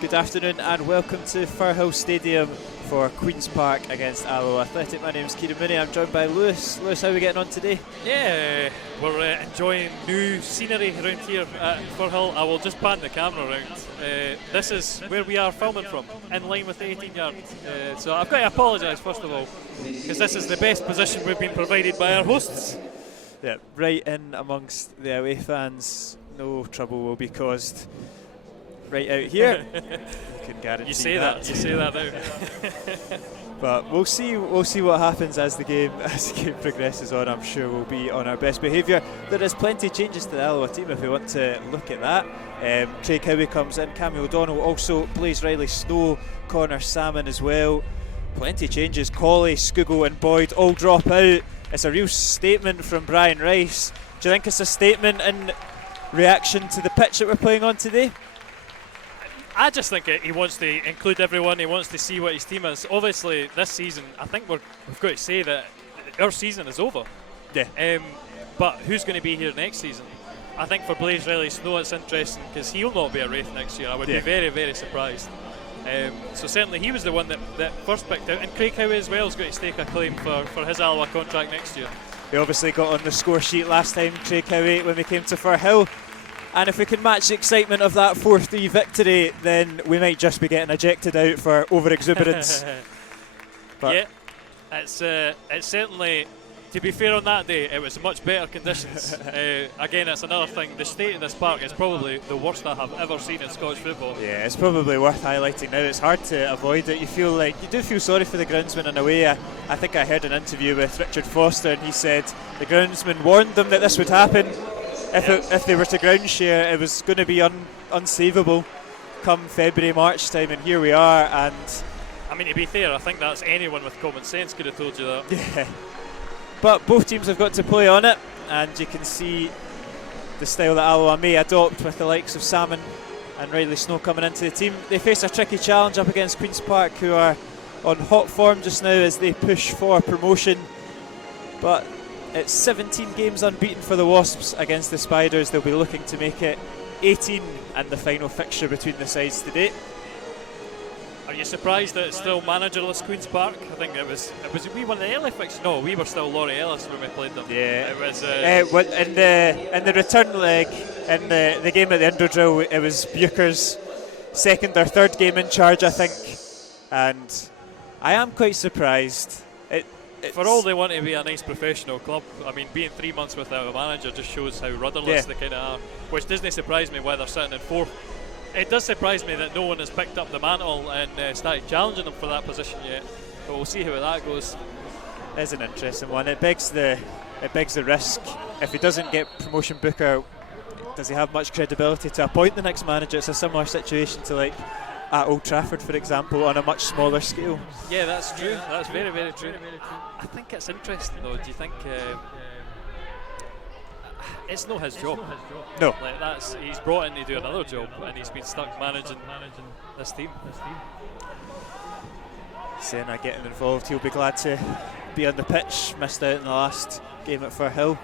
Good afternoon and welcome to Firhill Stadium for Queen's Park against Alloa Athletic. My name's Kieran Mooney, I'm joined by Lewis. Lewis, how are we getting on today? Yeah, we're enjoying new scenery around here at Firhill. I will just pan the camera around. This is where we are filming from, in line with the 18 yard. So I've got to apologise first of all, because this is the best position we've been provided by our hosts. Yeah, right in amongst the away fans. No trouble will be caused right out here. You can guarantee You say that now. But we'll see what happens as the game progresses on. I'm sure we'll be on our best behaviour. There is plenty of changes to the Alloa team if we want to look at that. Craig Howie comes in, Cammy O'Donnell, also Blaise Riley-Snow, Connor Salmon as well. Plenty of changes. Colley, Skugel and Boyd all drop out. It's a real statement from Brian Rice. Do you think it's a statement in reaction to the pitch that we're playing on today? I just think he wants to include everyone. He wants to see what his team is. Obviously, this season, I think we've got to say that our season is over. Yeah. But who's going to be here next season? I think for Blaise Riley-Snow, it's interesting because he'll not be a Wraith next year. I would be very, very surprised. So certainly he was the one that first picked out, and Craig Howie as well is going to stake a claim for his Alloa contract next year. We obviously got on the score sheet last time, Craig Howie, when we came to Firhill. And if we can match the excitement of that 4-3 victory, then we might just be getting ejected out for over-exuberance. But yeah, it's certainly, to be fair on that day, it was much better conditions. Again, it's another thing, the state of this park is probably the worst I have ever seen in Scottish football. Yeah, it's probably worth highlighting now. It's hard to avoid it. You do feel sorry for the groundsman in a way. I think I heard an interview with Richard Foster and he said the groundsman warned them that this would happen. If they were to ground share, it was going to be unsavable come February, March time, and here we are. And I mean, to be fair, I think that's anyone with common sense could have told you that. Yeah. But both teams have got to play on it, and you can see the style that Alloa may adopt with the likes of Salmon and Riley-Snow coming into the team. They face a tricky challenge up against Queen's Park, who are on hot form just now as they push for promotion. But it's 17 games unbeaten for the Wasps against the Spiders. They'll be looking to make it 18 in the final fixture between the sides today. Are you surprised that it's still managerless Queen's Park? I think it was we won the early fixture. No, we were still Laurie Ellis when we played them. Yeah, it was. In the return leg in the game at the Indodrill, it was Bucher's second or third game in charge, I think, and I am quite surprised. For all they want to be a nice professional club, I mean, being 3 months without a manager just shows how rudderless they kind of are, which doesn't surprise me why they're sitting in fourth. It does surprise me that no one has picked up the mantle and started challenging them for that position yet, but we'll see how that goes. It's an interesting one. It begs the risk. If he doesn't get promotion, Booker, does he have much credibility to appoint the next manager? It's a similar situation to like at Old Trafford, for example, on a much smaller scale. Yeah, that's true. That's very, very true. I think it's interesting though. Do you think it's not his job? No. Like he's brought in to do another job, and he's been stuck managing this team. Senna getting involved. He'll be glad to be on the pitch. Missed out in the last game at Firhill.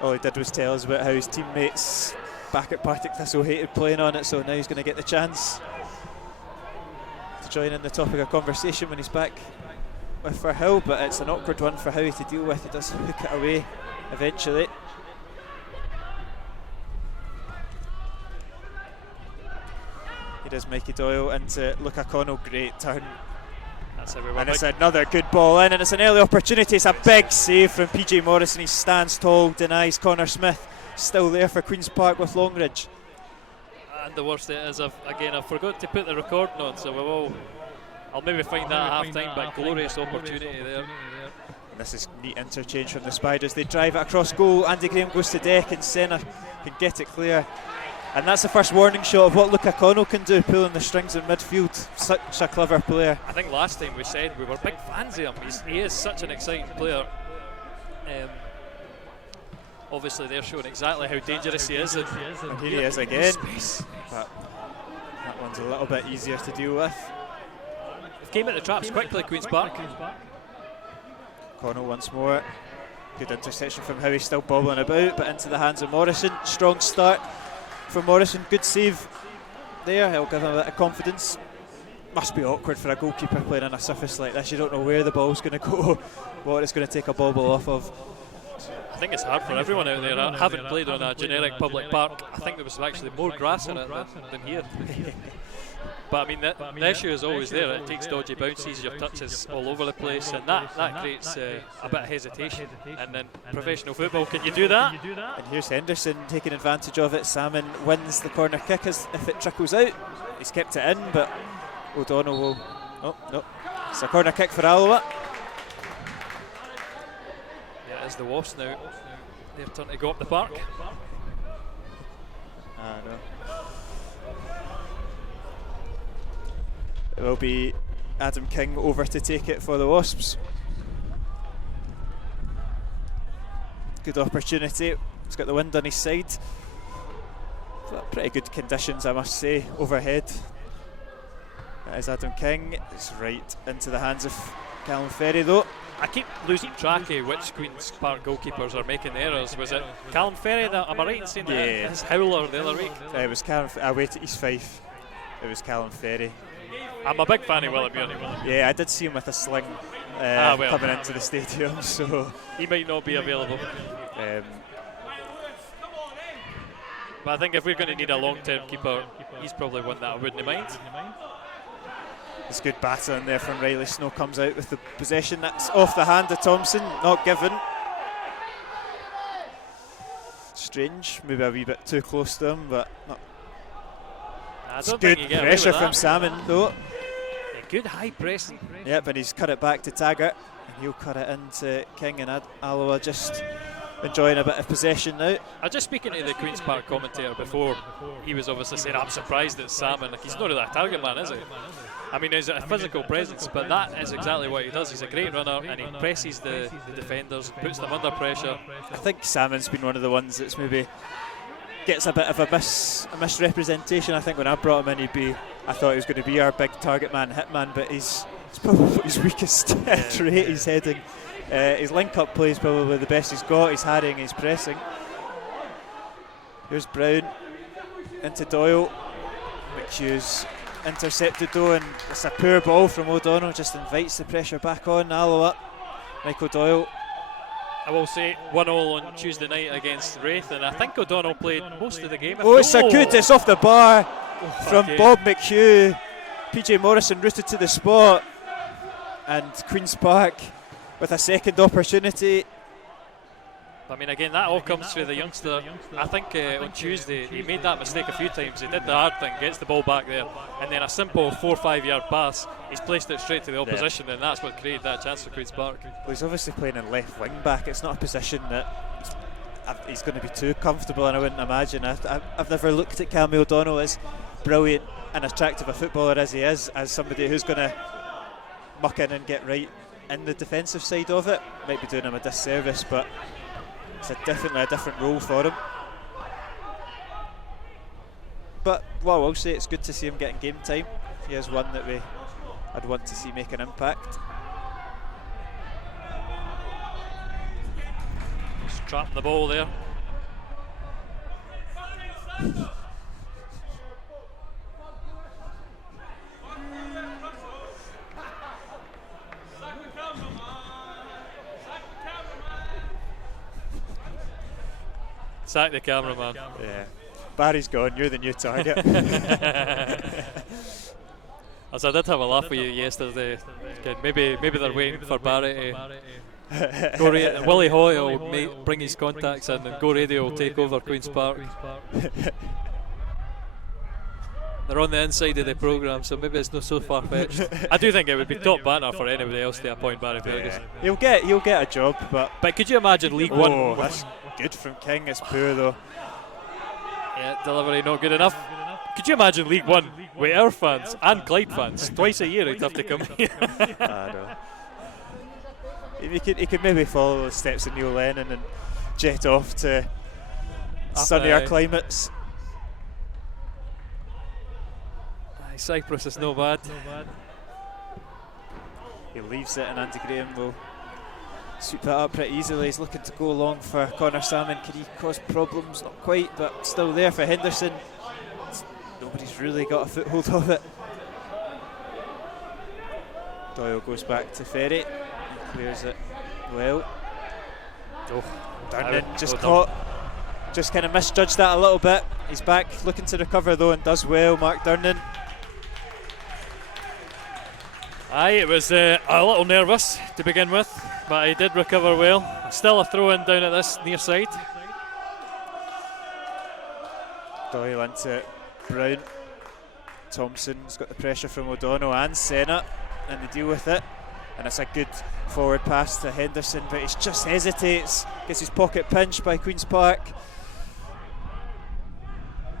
All he did was tell us about how his teammates back at Partick Thistle hated playing on it, so now he's going to get the chance to join in the topic of conversation when he's back with Firhill. But it's an awkward one for Howie to deal with. He does hook it away eventually. He does Mikey Doyle into Luca Connell. Great turn. And it's another good ball in, and it's an early opportunity. It's a big save from PJ Morrison. He stands tall, denies Connor Smith. Still there for Queen's Park with Longridge. And the worst is, I forgot to put the recording on, so I'll maybe find that at half time, but glorious opportunity there. And this is neat interchange from the Spiders. They drive it across goal. Andy Graham goes to deck, and Senna can get it clear. And that's the first warning shot of what Luca Connell can do, pulling the strings in midfield. Such a clever player. I think last time we said we were big fans of him. He is such an exciting player. Obviously they're showing exactly how dangerous he is. And here he is again. But that one's a little bit easier to deal with. They've came at the traps quickly, Queen's Park. Connell once more. Good interception from Howie, still bobbling about, but into the hands of Morrison. Strong start from Morrison, good save there. He'll give him a bit of confidence. Must be awkward for a goalkeeper playing on a surface like this. You don't know where the ball's going to go, what it's going to take a bobble off of. I think it's hard for everyone out there. I haven't played on a generic public park. I think there was actually more grass in it than here. But I mean, the issue is always there. It takes dodgy bounces, your touches all over the place, and that creates a bit of hesitation. And then professional football, can you do that? And here's Henderson taking advantage of it. Salmon wins the corner kick as if it trickles out. He's kept it in, but O'Donnell will. Oh, no. It's a corner kick for Alloa. Yeah, it is the Wasps now. They're turn to go up the park. No. It will be Adam King over to take it for the Wasps. Good opportunity. He's got the wind on his side. Pretty good conditions, I must say, overhead. That is Adam King. It's right into the hands of Callum Ferry, though. I keep losing track of which Queen's Park goalkeepers are making the errors. Was it Callum Ferry? Am I right in saying that? It's Howler the other week. It was Callum. I waited his Fife. It was Callum Ferry. I'm a big fan of William Muir. Yeah, I did see him with a sling coming into the stadium, so he might not be available. But I think if we're going to need a long-term keeper, he's probably one that I wouldn't mind. It's good battling there from Riley. Snow comes out with the possession. That's off the hand of Thompson, not given. Strange, maybe a wee bit too close to him, but not. It's good pressure from Salmon, though. Yeah, good high pressing. Yep, and he's cut it back to Taggart, and he'll cut it into King, and Alloa just enjoying a bit of possession now. I was just speaking to the Queen's Park commentator before. He was obviously saying, I'm surprised at Salmon. Like, he's not really a target man, is he? I mean, he's a physical presence, but that is exactly what he does. He's a great runner, and he presses the defenders, puts them under pressure. I think Salmon's been one of the ones that's maybe gets a bit of a misrepresentation. I think when I brought him in, I thought he was going to be our big target man, hitman, but it's probably his weakest trait, his heading. His link-up play is probably the best he's got. His harrying, his pressing. Here's Brown into Doyle. McHugh's intercepted though, and it's a poor ball from O'Donnell. Just invites the pressure back on Alloa. Michael Doyle. I will say 1-0 on Tuesday night against Wraith, and I think O'Donnell played most of the game. It's a good, it's off the bar from Bob McHugh. PJ Morrison rooted to the spot, and Queen's Park with a second opportunity. I mean, again, that all comes through the youngster. I think on Tuesday he made that mistake a few times. He did the hard thing, gets the ball back there, and then a simple 4-5 yard pass, he's placed it straight to the opposition, and that's what created that chance for Queen's Park. Well, he's obviously playing in left wing back. It's not a position that he's going to be too comfortable in, I wouldn't imagine. I've never looked at Cammy O'Donnell as brilliant and attractive a footballer as he is, as somebody who's going to muck in and get right in the defensive side of it. Might be doing him a disservice, but it's definitely a different role for him. But what I will say, it's good to see him getting game time. He is one that I'd want to see make an impact. Just trapping the ball there. Sack the cameraman. Yeah. Barry's gone, you're the new target. As I did have a laugh with you yesterday. Maybe they're waiting for Barry to go Willie Hoy will bring his contacts in, and Go Radio will take over Queen's Park. They're on the inside of the programme, so maybe it's not so far-fetched. I do think it would be top banter for anybody else to appoint Barry Ferguson. He'll get a job, but could you imagine League One? That's good from King. It's poor though. Yeah, delivery not good enough. Could you imagine League One with our fans and Clyde fans twice a year? He'd have to come here. I know. He could maybe follow the steps of Neil Lennon and jet off to sunnier climates. Cyprus is no bad. He leaves it, and Andy Graham will sweep that up pretty easily. He's looking to go long for Connor Salmon. Could he cause problems? Not quite, but still there for Henderson. Nobody's He's really got a foothold of it. Doyle goes back to Ferry. He clears it well. Oh, Durnan just caught. Just kind of misjudged that a little bit. He's back looking to recover though and does well, Mark Durnan. Aye, it was a little nervous to begin with, but he did recover well. Still a throw-in down at this near side. Doyle into Brown. Thompson's got the pressure from O'Donnell and Senna, and they deal with it. And it's a good forward pass to Henderson, but he just hesitates. Gets his pocket pinched by Queen's Park.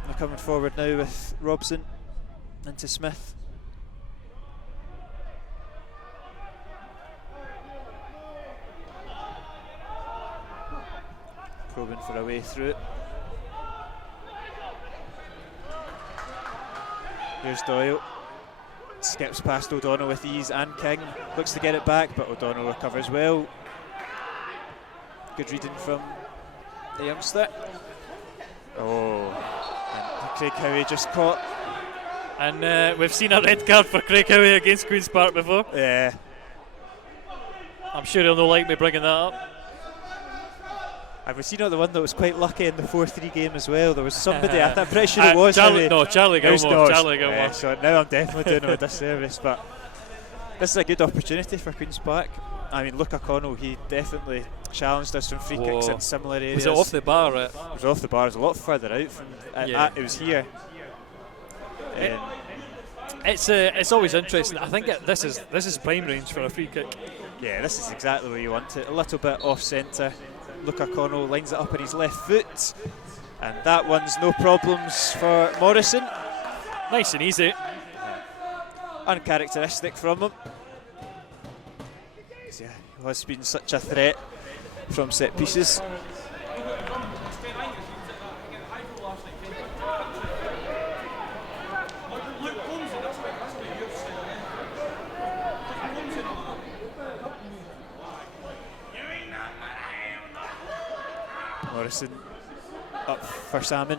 They're coming forward now with Robson into Smith. Probing for a way through it. Here's Doyle. Skips past O'Donnell with ease and King. Looks to get it back, but O'Donnell recovers well. Good reading from the youngster. Oh, and Craig Howie just caught. And we've seen a red card for Craig Howie against Queen's Park before. Yeah. I'm sure he'll not like me bringing that up. I've seen the one that was quite lucky in the 4-3 game as well. There was somebody, I'm pretty sure it was Charlie Gilmore. Charlie Gilmore. So now I'm definitely doing him a disservice, but this is a good opportunity for Queen's Park. I mean, Luke O'Connell, he definitely challenged us from free kicks in similar areas. Was it off the bar? It was off the bar. It was a lot further out from it was here. It's always interesting. I think this is prime range for a free kick. Yeah, this is exactly where you want it. A little bit off centre. Luke O'Connell lines it up on his left foot, and that one's no problems for Morrison. Nice and easy. Uncharacteristic from him. Yeah, he has been such a threat from set pieces. Morrison up for Salmon.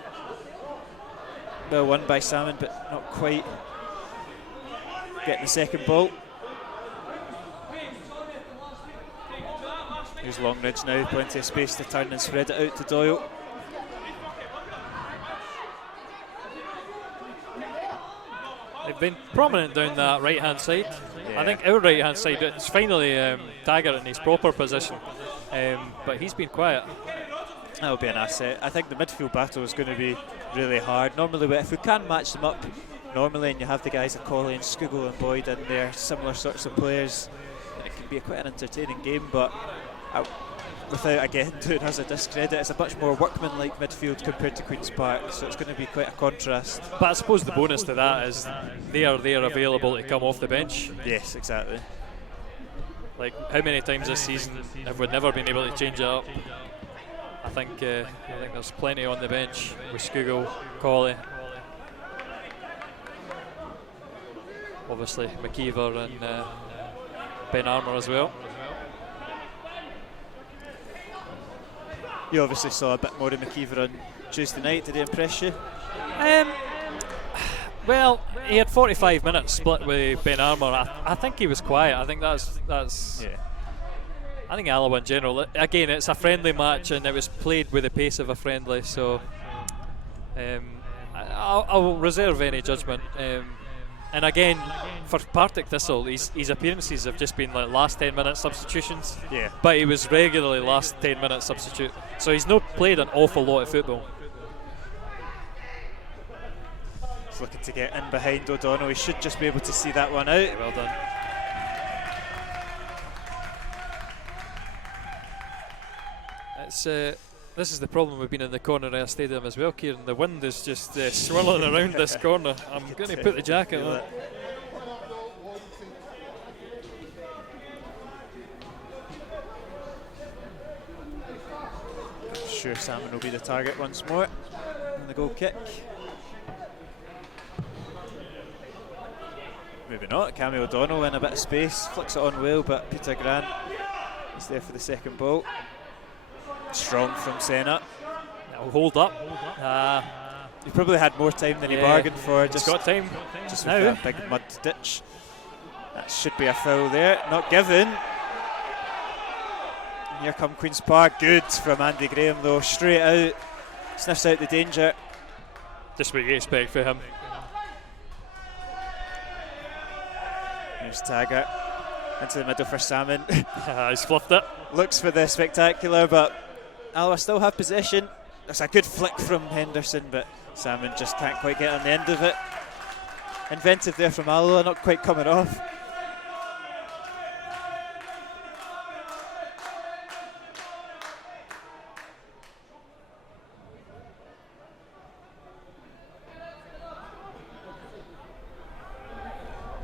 Well won by Salmon, but not quite getting the second ball. Here's Longridge now, plenty of space to turn and spread it out to Doyle. They've been prominent down that right hand side. Yeah. I think our right hand side is finally Taggart in his proper position, but he's been quiet. That'll be an asset. I think the midfield battle is going to be really hard. Normally, if we can match them up, and you have the guys like Colley and Skugel and Boyd in there, similar sorts of players, then it can be quite an entertaining game. But without again doing us a discredit, it's a much more workmanlike midfield compared to Queen's Park, so it's going to be quite a contrast. But I suppose the bonus to that is they are available to come off the bench. Yes, exactly. Like, how many times this season have we never been able to change it up? I think there's plenty on the bench with Skugel, Colley, obviously McKeever and Ben Armour as well. You obviously saw a bit more of McKeever on Tuesday night. Did he impress you? Well, he had 45 minutes split with Ben Armour. I think he was quiet. I think that's. Yeah. I think Alloa in general. Again, it's a friendly match and it was played with the pace of a friendly. So I'll reserve any judgment. And again, for Partick Thistle, his appearances have just been like last 10 minute substitutions. Yeah. But he was regularly last 10 minute substitute. So he's not played an awful lot of football. He's looking to get in behind O'Donnell. He should just be able to see that one out. Well done. This is the problem we've been in the corner of our stadium as well, Kieran. The wind is just swirling around this corner. I'm going to put the jacket on. I'm sure Salmon will be the target once more on the goal kick. Maybe not. Cammy O'Donnell in a bit of space, flicks it on well, but Peter Grant is there for the second ball. Strong from Senna. Now hold up. He probably had more time than he bargained for. Just got time. Just with that big mud ditch. That should be a foul there. Not given. And here come Queen's Park. Good from Andy Graham though. Straight out. Sniffs out the danger. Just what you expect for him. There's Taggart. Into the middle for Salmon. He's fluffed it. Looks for the spectacular, but Alloa still have possession. That's a good flick from Henderson, but Salmon just can't quite get on the end of it. Inventive there from Alloa, not quite coming off.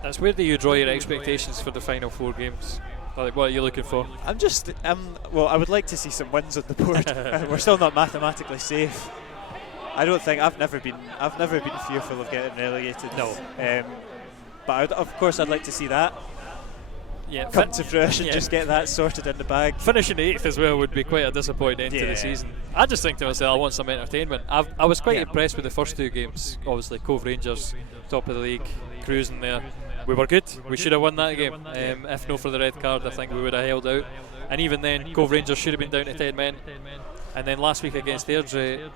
That's where do you draw your expectations for the final 4 games? Like, what are you looking for? Well, I would like to see some wins on the board. We're still not mathematically safe. I don't think I've never been fearful of getting relegated. No. But of course I'd like to see that come to fruition. Just get that sorted in the bag. Finishing 8th as well would be quite a disappointing end to the season. I just think to myself, I want some entertainment. I was quite impressed with the first 2 games. Obviously, Cove Rangers, top of the league, cruising there. We were good. We should have won that game. If no for the red card, I think we would have held out. And even then, Cove Rangers should have been down to 10 men. And then last week against Airdrie,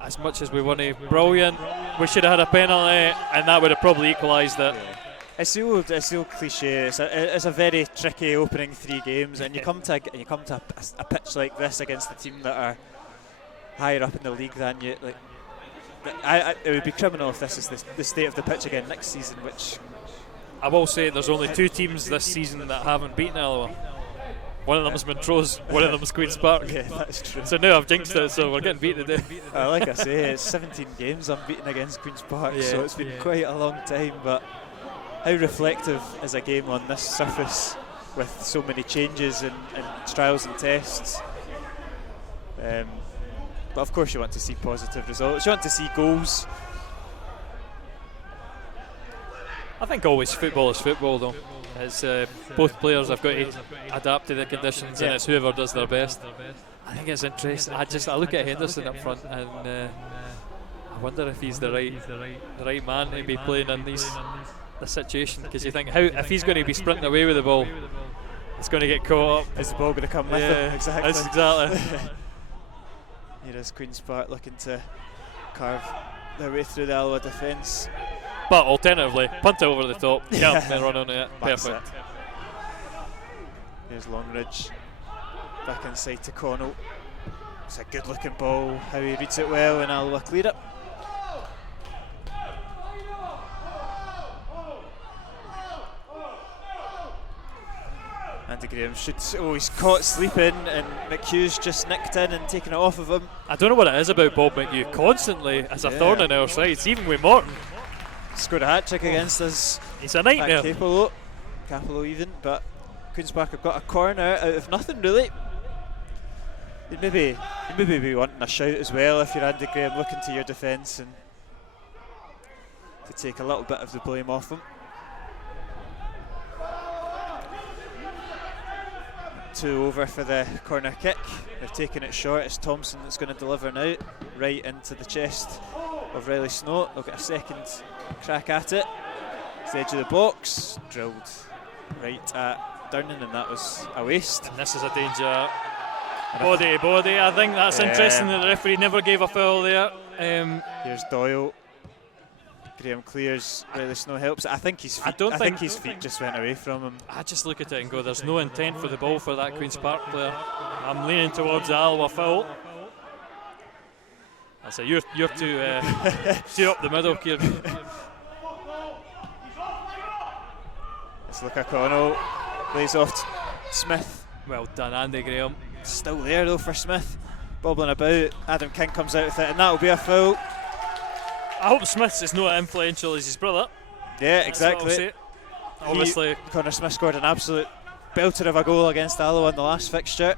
as much as we won a brilliant, we should have had a penalty, and that would have probably equalised it. It's the old cliche. It's a very tricky opening 3 games, and you come to a pitch like this against a team that are higher up in the league than you. Like, it would be criminal if this is the state of the pitch again next season, which. I will say there's only 2 teams this season that haven't beaten Alloa. One of them is Montrose, one of them is Queen's Park. Yeah, that's true. So now I've jinxed it, so we're getting beat today. Like I say, it's 17 games unbeaten against Queen's Park, so it's been quite a long time. But how reflective is a game on this surface with so many changes and trials and tests? But of course you want to see positive results. You want to see goals. I think always football is football though. It's both players have got to adapt to the conditions, and it's whoever does their best. I think it's interesting. I look at Henderson up front, and I wonder if he's the right man to be playing in the situation, because you think if he's going to be sprinting away with the ball, it's going to get caught up. Is the ball going to come with him? Exactly. That's exactly. Here is Queen's Park looking to carve their way through the Alloa defence. But alternatively, punt it over the top, and run on it. Perfect. Here's Longridge back inside to Connell. It's a good looking ball, how he reads it well, and Alloa clear it. Andy Graham he's caught sleeping, and McHugh's just nicked in and taken it off of him. I don't know what it is about Bob McHugh. Constantly as a thorn in our sides, even with Morton. Scored a hat-trick against us. He's a nightmare. Capello even, but Queen's Park have got a corner out of nothing really. You'd maybe be wanting a shout as well if you're Andy Graham, looking to your defence and to take a little bit of the blame off them. 2 over for the corner kick. They've taken it short. It's Thompson that's going to deliver now, right into the chest of Riley Snow. They'll get a second crack at it. It's the edge of the box, drilled right at Durnan, and that was a waste. And this is a danger. Body to body. I think that's interesting that the referee never gave a foul there. Here's Doyle. Graham clears, Riley Snow helps. I think his feet just went away from him. I just look at it and go, there's no intent for the ball for that Queen's Park player. I'm leaning towards the Alloa foul. I say you're too up the middle, Kieran. Let's look at Connell. Plays off Smith. Well done, Andy Graham. Still there though for Smith. Bobbling about. Adam King comes out with it, and that'll be a foul. I hope Smith's is not as influential as his brother. Yeah, exactly. Obviously, Connor Smith scored an absolute belter of a goal against Alloa in the last fixture.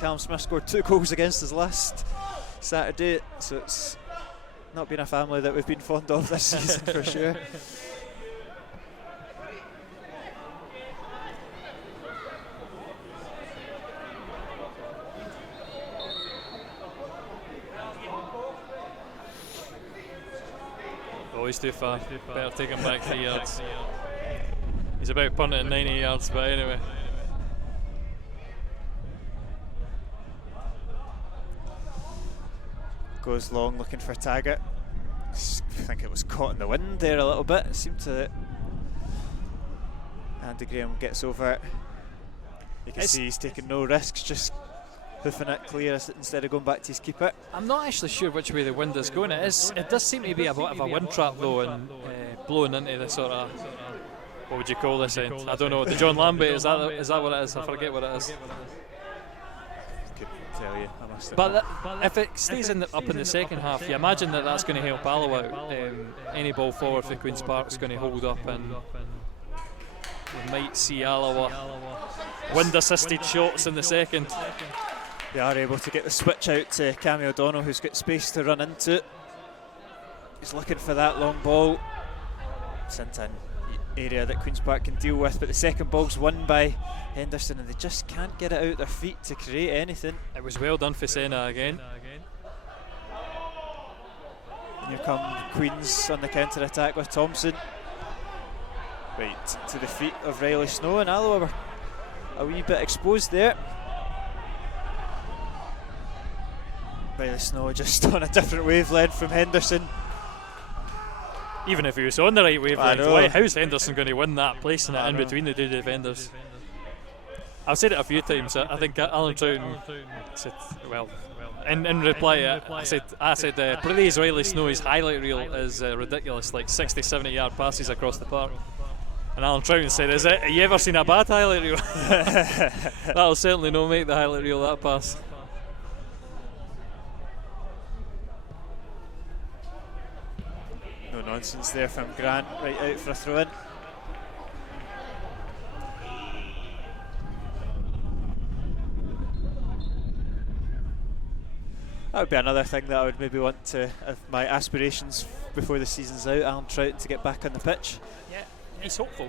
Callum Smith scored 2 goals against us last Saturday, so it's not been a family that we've been fond of this season for sure. he's too far. Better take him back 3 yards. He's about punting at 90 yards, but anyway. Goes long looking for Taggart. I think it was caught in the wind there a little bit. It seemed to. Andy Graham gets over it. You can see he's taking no risks, just hoofing it clear instead of going back to his keeper. I'm not actually sure which way the wind is going. It does seem to be a bit of a wind trap though, and blowing into the sort of, what would you call this end? I don't know. The John Lambert, is that what it is? I forget what it is. Tell you, I must but if it stays up in the second half, you imagine that's going to help Alloa out. Any ball forward for Queen's Park is going to hold up, and we might see Alloa wind-assisted shots in the second. They are able to get the switch out to Cammy O'Donnell, who's got space to run into. He's looking for that long ball. It's into an area that Queen's Park can deal with, but the second ball's won by Henderson, and they just can't get it out their feet to create anything. It was well done for Senna again. And here come Queens on the counter-attack with Thompson. Right to the feet of Riley Snow, and Alloa were a wee bit exposed there. Riley Snow just on a different wavelength from Henderson. Even if he was on the right wavelength, how's Henderson going to win that, placing it in between the two defenders? I've said it a few times. I think Alan Troughton said, well, in reply, I said praise Riley Snow, his highlight reel is ridiculous, like 60, 70 yard passes across the park. And Alan Troughton said, have you ever seen a bad highlight reel? That'll certainly not make the highlight reel, that pass. No nonsense there from Grant, right out for a throw in. That would be another thing that I would maybe want to, if my aspirations before the season's out, Alan Troughton to get back on the pitch. Yeah, he's hopeful.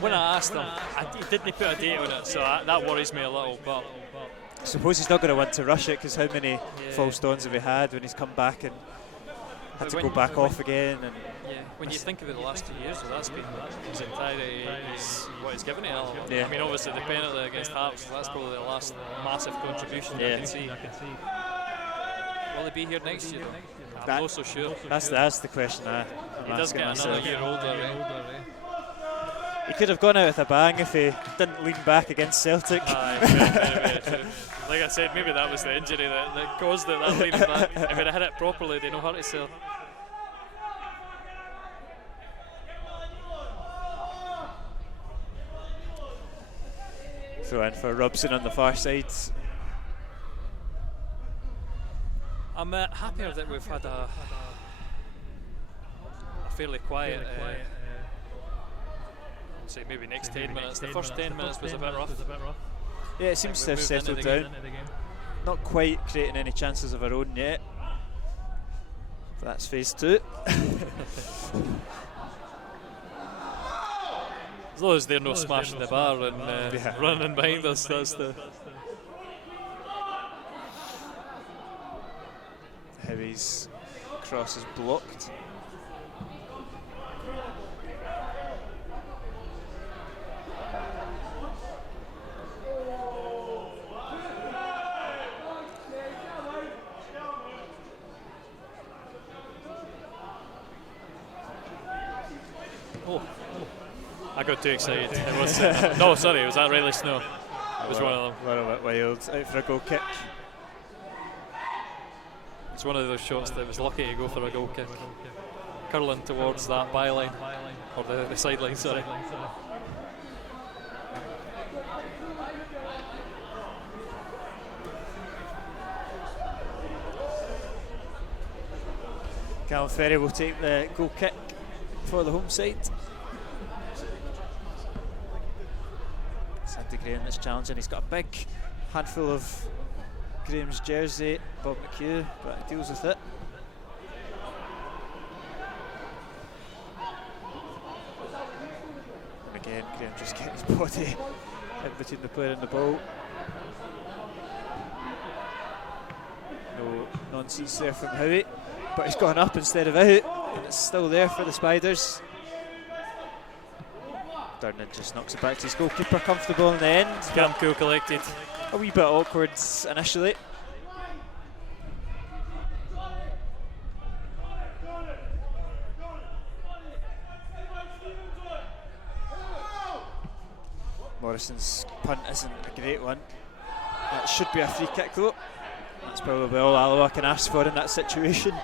When I asked him, he didn't put a date on it, so that worries me a little. But I suppose he's not going to want to rush it, because how many false dawns have he had when he's come back and had to go back off again? And when you think of it, the last 2 years, so that's been his entirety, what he's given it. Yeah. I mean, obviously the penalty against Hearts, that's probably the last massive contribution I can see. Will he be here next year? I'm not so sure. That's the question I'm he does get myself. Another year older, He could have gone out with a bang if he didn't lean back against Celtic. Very true. Like I said, maybe that was the injury that caused it, that leaning back. If he'd hit it properly, they know how to sell. Throw in for Robson on the far side. I'm happier that we've had a fairly quiet, say maybe next 10 minutes. The first 10 minutes was a bit rough. Yeah, it seems to have settled down. Not quite creating any chances of our own yet. That's phase 2. As long as they're not smashing the bar and running behind us, that's the... Heavy's cross is blocked. I got too excited. It was, no, sorry, was that Riley Snow? It was one of them. A little bit wild, out for a goal kick. It's one of those shots that was lucky to go for a goal kick. Curling towards that byline, or the sideline, sorry. Callum Ferry will take the goal kick for the home side. Sandy Graham that's challenging. He's got a big handful of Graham's jersey, Bob McHugh, but he deals with it. And again, Graham just getting his body in between the player and the ball. No nonsense there from Howie, but he's gone up instead of out, and it's still there for the Spiders. Durnan just knocks it back to his goalkeeper, comfortable in the end. Calm, cool, collected. A wee bit awkward initially. Morrison's punt isn't a great one. That should be a free kick though. That's probably all Alloa can ask for in that situation.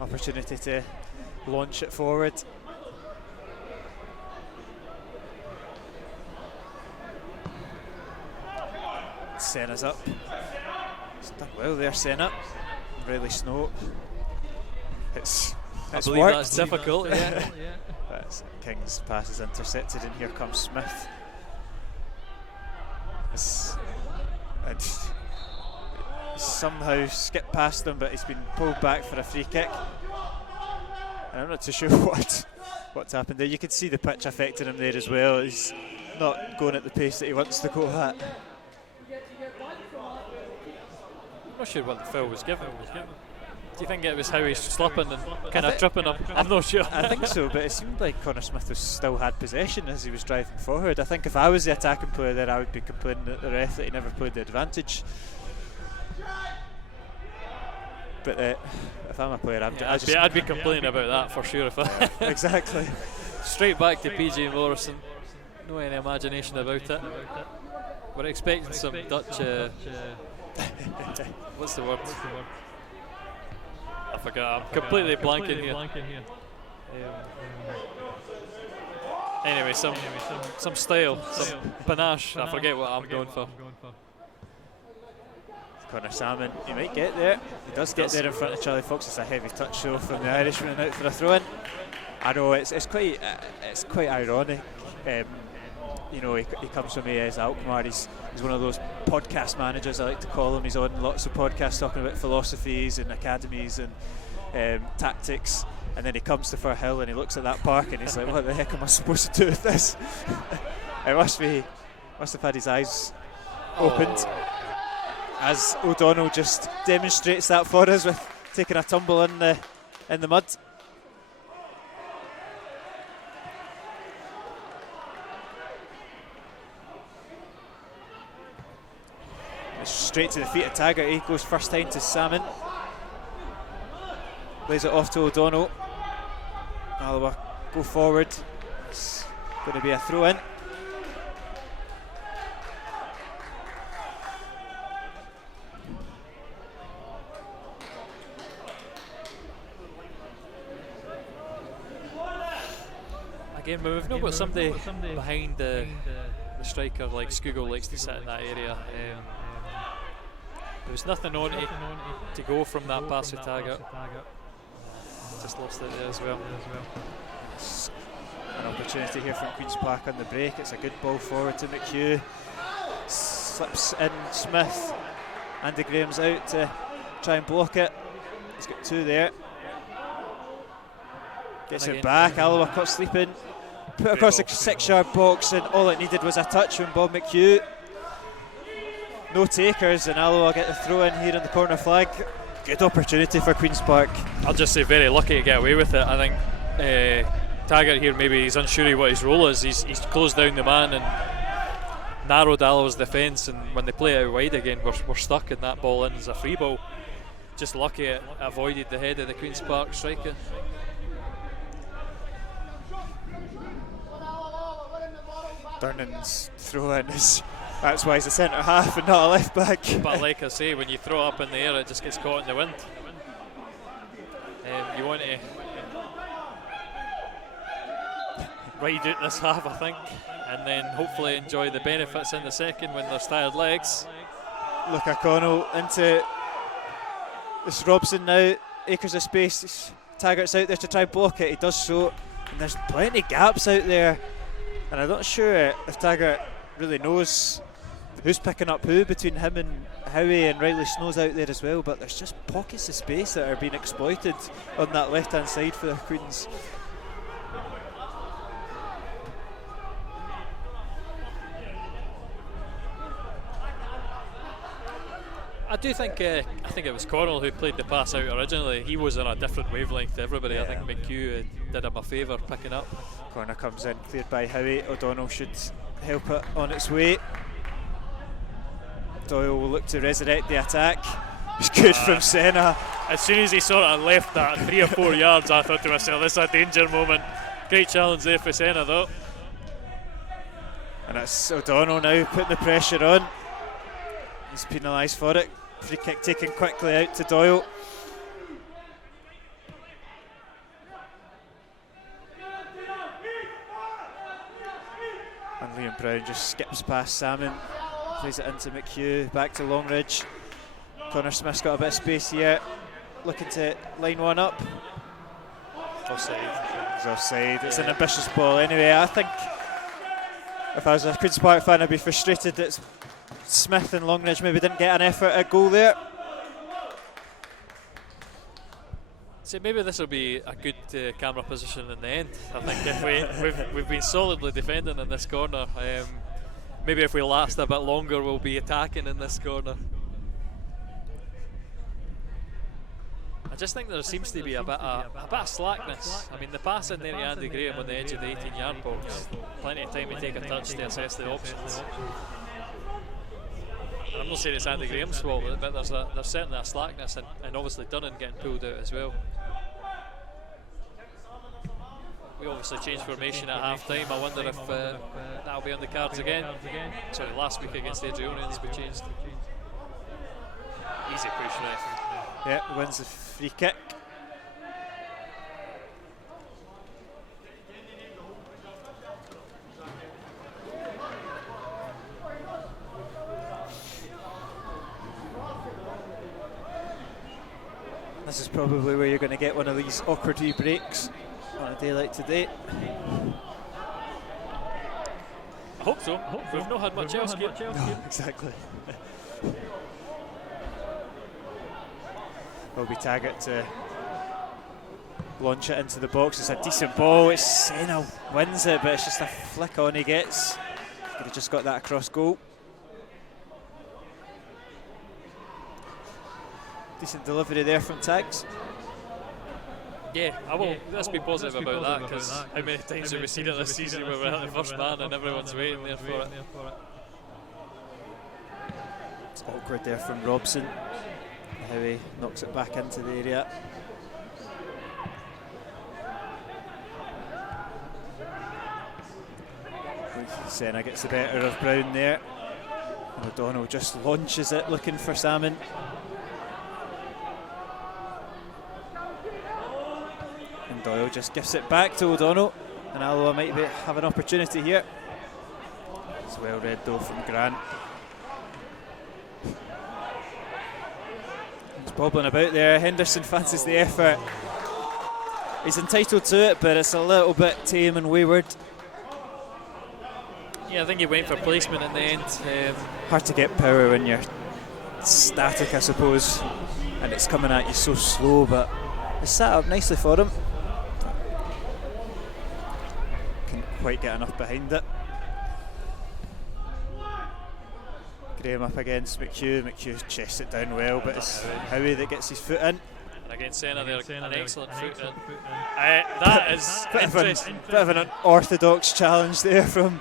Opportunity to launch it forward. Senna's up. He's done well there, Senna. Riley Snow. It's I believe worked. that's difficult. Yeah. That's King's pass is intercepted, and here comes Smith. And somehow skipped past him, but he's been pulled back for a free kick. And I'm not too sure what's happened there. You could see the pitch affecting him there as well. He's not going at the pace that he wants to go at. I'm not sure what the foul was given. Do you think it was how he's slipping and kind of tripping him? I'm not sure. I think so, but it seemed like Connor Smith still had possession as he was driving forward. I think if I was the attacking player there, I would be complaining at the ref that he never played the advantage. But if I'm a player, I'd be complaining about that for sure. Exactly. Straight back to PJ Morrison. No any imagination about it. We're expecting some Dutch. What's the word? I forgot. I'm completely blanking here. Anyway, some style, some panache. I forget what I'm going for. Connor Salmon, he might get there. He does get there in front of Charlie Fox. It's a heavy touch though from the Irishman out for a throw-in. I know it's quite ironic. You know, he comes from AS Alkmaar. He's one of those podcast managers, I like to call him. He's on lots of podcasts talking about philosophies and academies and tactics. And then he comes to Firhill and he looks at that park and he's like, what the heck am I supposed to do with this? It must have had his eyes opened. As O'Donnell just demonstrates that for us with taking a tumble in the mud. Straight to the feet of Taggart. He goes first time to Salmon. Lays it off to O'Donnell. Alloa go forward. It's going to be a throw in. Again, we've not got somebody behind the striker like Skugel likes to sit in that area. There was nothing on to go from that pass to Taggart. Just lost it there as well. An opportunity here from Queen's Park on the break. It's a good ball forward to McHugh. Slips in Smith. Andy Graham's out to try and block it. He's got two there. Gets it back. Alloa caught sleeping. Put across the 6-yard box, and all it needed was a touch from Bob McHugh. No takers, and Alloa get the throw in here on the corner flag. Good opportunity for Queen's Park. I'll just say very lucky to get away with it. I think Taggart here, maybe he's unsure what his role is. He's closed down the man and narrowed Alloa's defence, and when they play it out wide again, we're stuck, and that ball in is a free ball. Just lucky it avoided the head of the Queen's Park striker. Durnan's throw in that's why he's a centre half and not a left back. But like I say, when you throw it up in the air, it just gets caught in the wind. You want to ride out this half, I think, and then hopefully enjoy the benefits in the second when there's tired legs. Look, O'Connell into this Robson now, acres of space. Taggart's out there to try and block it. He does so, and there's plenty of gaps out there. And I'm not sure if Taggart really knows who's picking up who between him and Howie, and Riley Snow's out there as well, but there's just pockets of space that are being exploited on that left hand side for the Queens. I do think I think it was Connell who played the pass out originally. He was on a different wavelength to everybody. I think McHugh did him a favour picking up. Corner comes in, cleared by Howie. O'Donnell should help it on its way. Doyle will look to resurrect the attack. It's good from Senna. As soon as he sort of left that 3 or 4 yards, I thought to myself, this is a danger moment. Great challenge there for Senna though. And that's O'Donnell now putting the pressure on. He's penalised for it. Free kick taken quickly out to Doyle. And Liam Brown just skips past Salmon, plays it into McHugh, back to Longridge. Connor Smith's got a bit of space here, looking to line one up. Offside. He's offside. It's an ambitious ball anyway. I think if I was a Queen's Park fan, I'd be frustrated that Smith and Longridge maybe didn't get an effort at goal there. So maybe this will be a good camera position in the end. I think if we've been solidly defending in this corner. Maybe if we last a bit longer, we'll be attacking in this corner. I just think there seems to be a bit of slackness. I mean, the pass in there to Andy Graham on the edge of the 18-yard box, plenty of time to take a touch to assess the options. I'm not saying it's Andy Graham's fault, but there's certainly a slackness, and obviously Dunnan getting pulled out as well. We obviously changed formation at half time. I wonder if that'll be on the cards again. Sorry, last week against the Adrionians we changed. Easy push ref. Yeah, wins the free kick. This is probably where you're going to get one of these awkward wee breaks on a day like today. I hope so. We've not had much else. No, exactly. Will be Taggart to launch it into the box. It's a decent ball. It's Senna wins it, but it's just a flick on he gets. Could have just got that across goal. Decent delivery there from Tags. Yeah, I will. Let's be positive about that, because how many times have we seen it this season where we're at the first man and everyone's waiting there for it. It's awkward there from Robson. How he knocks it back into the area. Senna gets the better of Brown there. And O'Donnell just launches it looking for Salmon. And Doyle just gives it back to O'Donnell. And Alloa might have an opportunity here. It's well read though from Grant. He's bobbling about there. Henderson fancies the effort. He's entitled to it, but it's a little bit tame and wayward. Yeah, I think he went for placement in the end. Hard to get power when you're static, I suppose, and it's coming at you so slow, but it's set up nicely for him. Couldn't quite get enough behind it. Graham up against McHugh. McHugh chests it down well, but it's Howie that gets his foot in. And against Senna there, an excellent foot in. That is interesting. Bit of an unorthodox challenge there from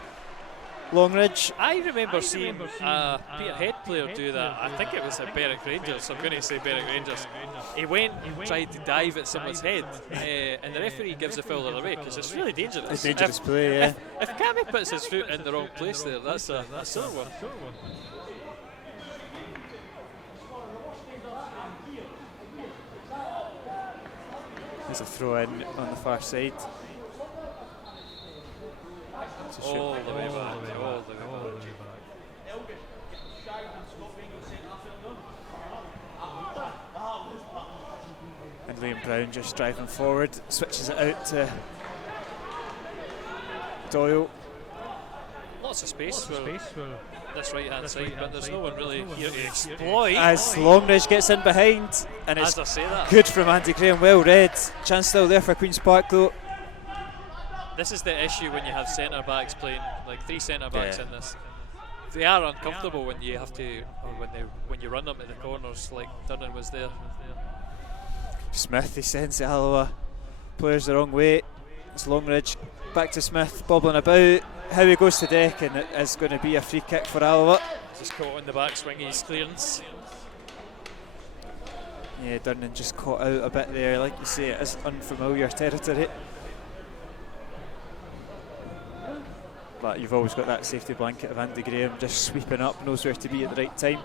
Longridge. I remember seeing a Peterhead player do that. I think it was at Berwick Rangers. I'm going to say Berwick Rangers. He tried to dive at someone's head, and the referee gives the foul other way because it's really dangerous. It's dangerous play, yeah. If Cammy puts his foot in the wrong place there, that's a sore one. There's a throw in on the far side. All the way back. And Liam Brown just driving forward, switches it out to Doyle. Lots of space for this right hand side, but there's no one really here to exploit. As Longridge gets in behind, and it's As I say that, good from Andy Graham, well read. Chance still there for Queen's Park though. this is the issue when you have centre backs playing, like 3 centre backs in this. They are uncomfortable when you have to, or when you run them to the corners, like Durnan was there. Smith, he sends Alloa players the wrong way. It's Longridge back to Smith, bobbling about. How he goes to deck, and it is going to be a free kick for Alloa. Just caught on the backswing of his clearance. Yeah, Durnan just caught out a bit there. Like you say, it is unfamiliar territory. But you've always got that safety blanket of Andy Graham just sweeping up, knows where to be at the right time.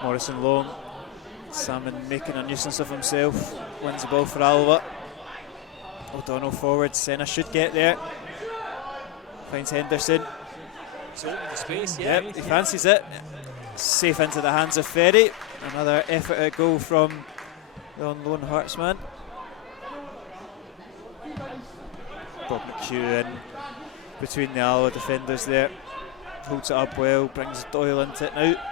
Morrison long, Salmon making a nuisance of himself, wins the ball for Alloa. O'Donnell forward, Senna should get there. Finds Henderson. It's open the space, Yep, he fancies it. Safe into the hands of Ferry. Another effort at goal from the on-loan Heartsman. Bob McHugh in between the Alloa defenders there. Holds it up well, brings Doyle into it now.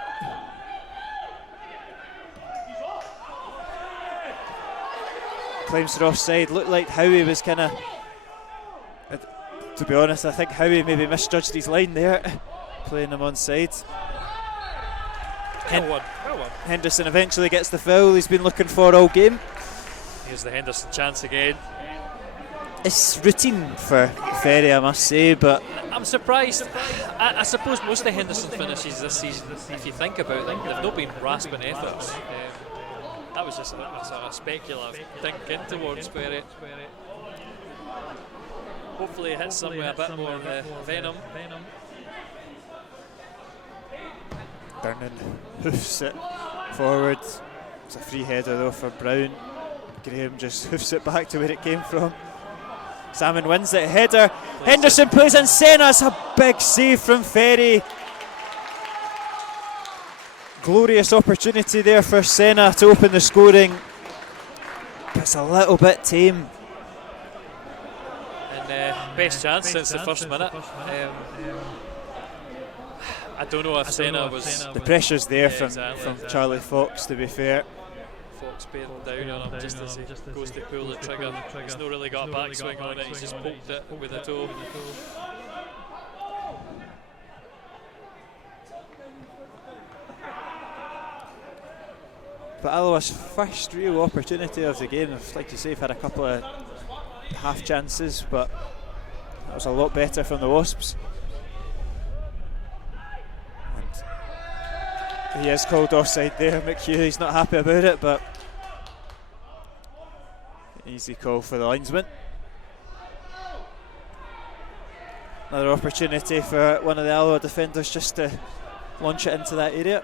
Claims for offside. Looked like Howie was kind of, to be honest, I think Howie maybe misjudged his line there, playing him onside. Henderson eventually gets the foul he's been looking for all game. Here's the Henderson chance again. It's routine for Ferry, I must say, but I'm surprised. I suppose most of the Henderson finishes this season, if you think about them, they've not been rasping efforts. That was just a sort of speculative thinking towards Ferry. Hopefully it hits somewhere a bit more venom. Durnan hoofs it forward. It's a free header though for Brown. Graham just hoofs it back to where it came from. Salmon wins it, header. Henderson plays in Senna. It's a big save from Ferry. Glorious opportunity there for Senna to open the scoring. But it's a little bit tame. And best chance since the first minute. I don't know if Senna was... The pressure's there from Charlie Fox, to be fair. Fox bearing down on him just as he goes to pull the trigger. He's not really got a backswing on it, he's just poked it with a toe. But Alloa's first real opportunity of the game, like you say, they've had a couple of half chances, but that was a lot better from the Wasps. And he is called offside there, McHugh. He's not happy about it, but easy call for the linesman. Another opportunity for one of the Alloa defenders just to launch it into that area.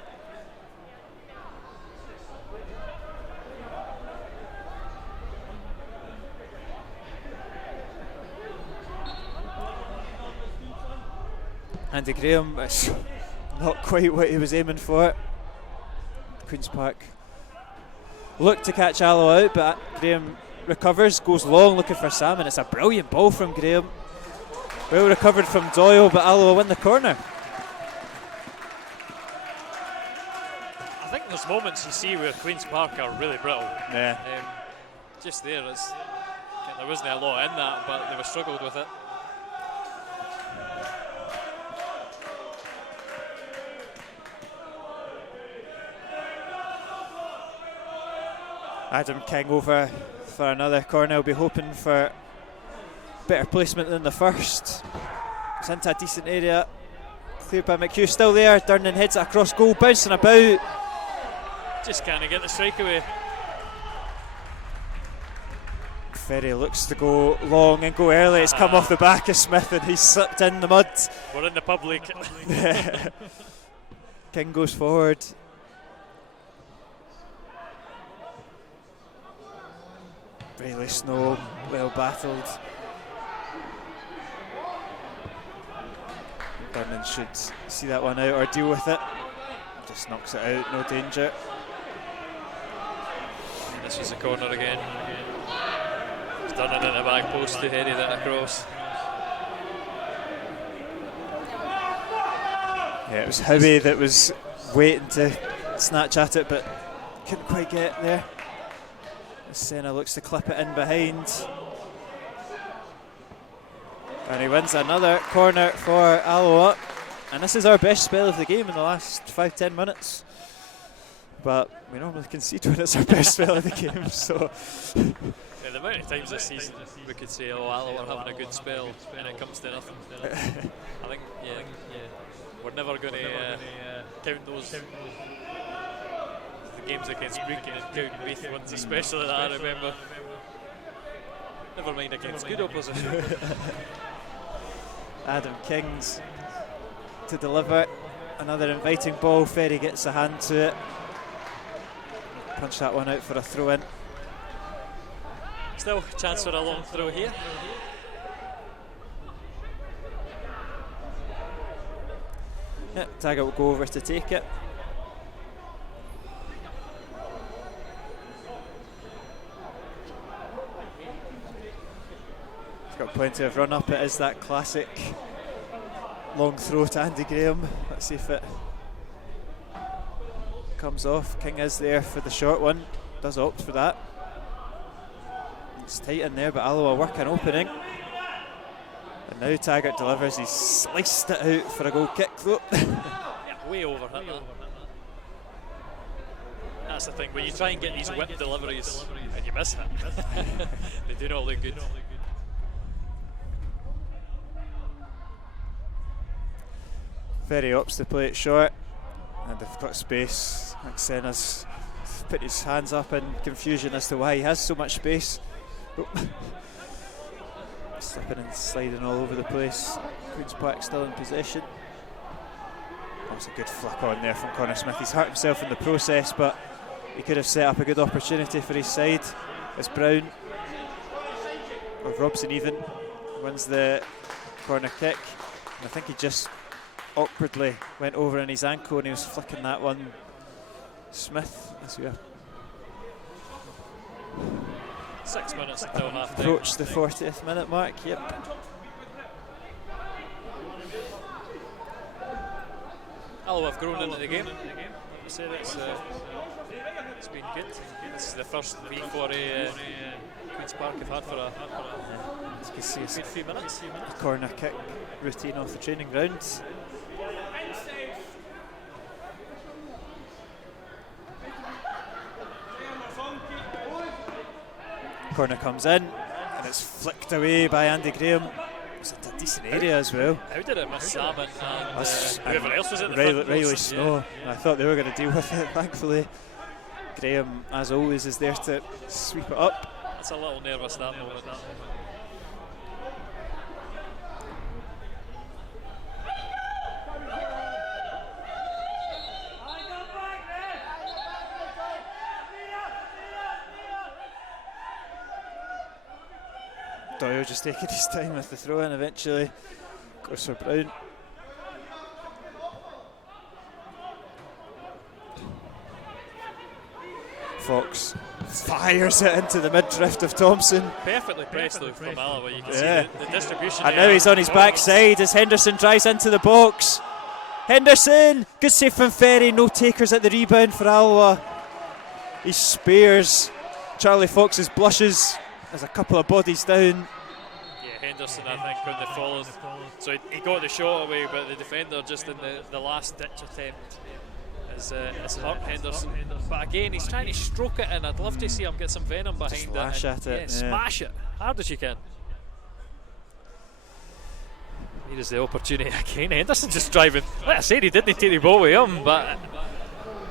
Andy Graham, it's not quite what he was aiming for. Queen's Park looked to catch Alloa out, but Graham recovers, goes long looking for Salmon. It's a brilliant ball from Graham. Well recovered from Doyle, but Alloa win the corner. I think there's moments you see where Queen's Park are really brittle. Yeah. Just there wasn't a lot in that, but they were struggled with it. Adam King over for another corner. Will be hoping for better placement than the first. It's into a decent area. Cleared by McHugh, still there. Durnan heads it across goal, bouncing about. Just can't get the strike away. Ferry looks to go long and go early. It's come off the back of Smith and he's slipped in the mud. We're in the public. King goes forward. Really Snow, well battled. Durnan should see that one out or deal with it. Just knocks it out, no danger. And this was a corner again. He's done it at the back post to headed it across. Yeah, it was Howie that was waiting to snatch at it, but couldn't quite get there. Senna looks to clip it in behind. And he wins another corner for Alloa. And this is our best spell of the game in the last 5-10 minutes. But we normally concede when it's our best spell of the game, so. Yeah, the amount of times this season we could say, oh, Alloa are having a good spell, and it comes to nothing. I think, we're never going to count those the games against Brecon and count Meath ones, especially that I remember. Never mind against good opposition. Adam Kings to deliver. Another inviting ball. Ferry gets a hand to it. Punch that one out for a throw in. Still a chance for a long throw here. Yeah, Taggart will go over to take it. He's got plenty of run up. It is that classic long throw to Andy Graham. Let's see if it comes off. King is there for the short one. Does opt for that. It's tight in there, but Alloa work an opening. And now Taggart delivers. He's sliced it out for a goal kick though. Way over that. That's the thing, when you try and get these whip deliveries and you miss it, they do not look good. Ferry opts to play it short, and they've got space. I think Senna's put his hands up in confusion as to why he has so much space. Oh. Slipping and sliding all over the place. Queen's Park still in possession. That was a good flick on there from Connor Smith. He's hurt himself in the process, but he could have set up a good opportunity for his side. As Brown, or Robson even, wins the corner kick. And I think he just awkwardly went over on his ankle and he was flicking that one. Smith, as we 6 minutes until half time. Approach the 40th minute mark, yep. Alloa have grown into the game. I say it's been good. This is the first V40 Queen's Park have had for a good 3 minutes. Corner kick routine off the training grounds. Corner comes in and it's flicked away by Andy Graham. It's a decent area as well. How did it miss Salmon and whoever else was at the Riley front? Snow. Yeah. I thought they were going to deal with it, thankfully. Graham, as always, is there to sweep it up. That's a little nervous, that moment. Doyle just taking his time with the throw in, eventually goes for Brown. Fox fires it into the mid-drift of Thompson. Perfectly pressed though from Alloa, you can see the distribution. And now he's on his backside as Henderson drives into the box. Henderson, good save from Ferry, no takers at the rebound for Alloa. He spares Charlie Fox's blushes. There's a couple of bodies down. Yeah, Henderson, I think, when they followed. So he got the shot away, but the defender just in the last ditch attempt has hurt Henderson. But again, he's trying to stroke it in. I'd love to see him get some venom behind just it. Lash at it. Yeah, smash it hard as you can. Here's the opportunity again. Henderson just driving. Like I said, he didn't take the ball with him, but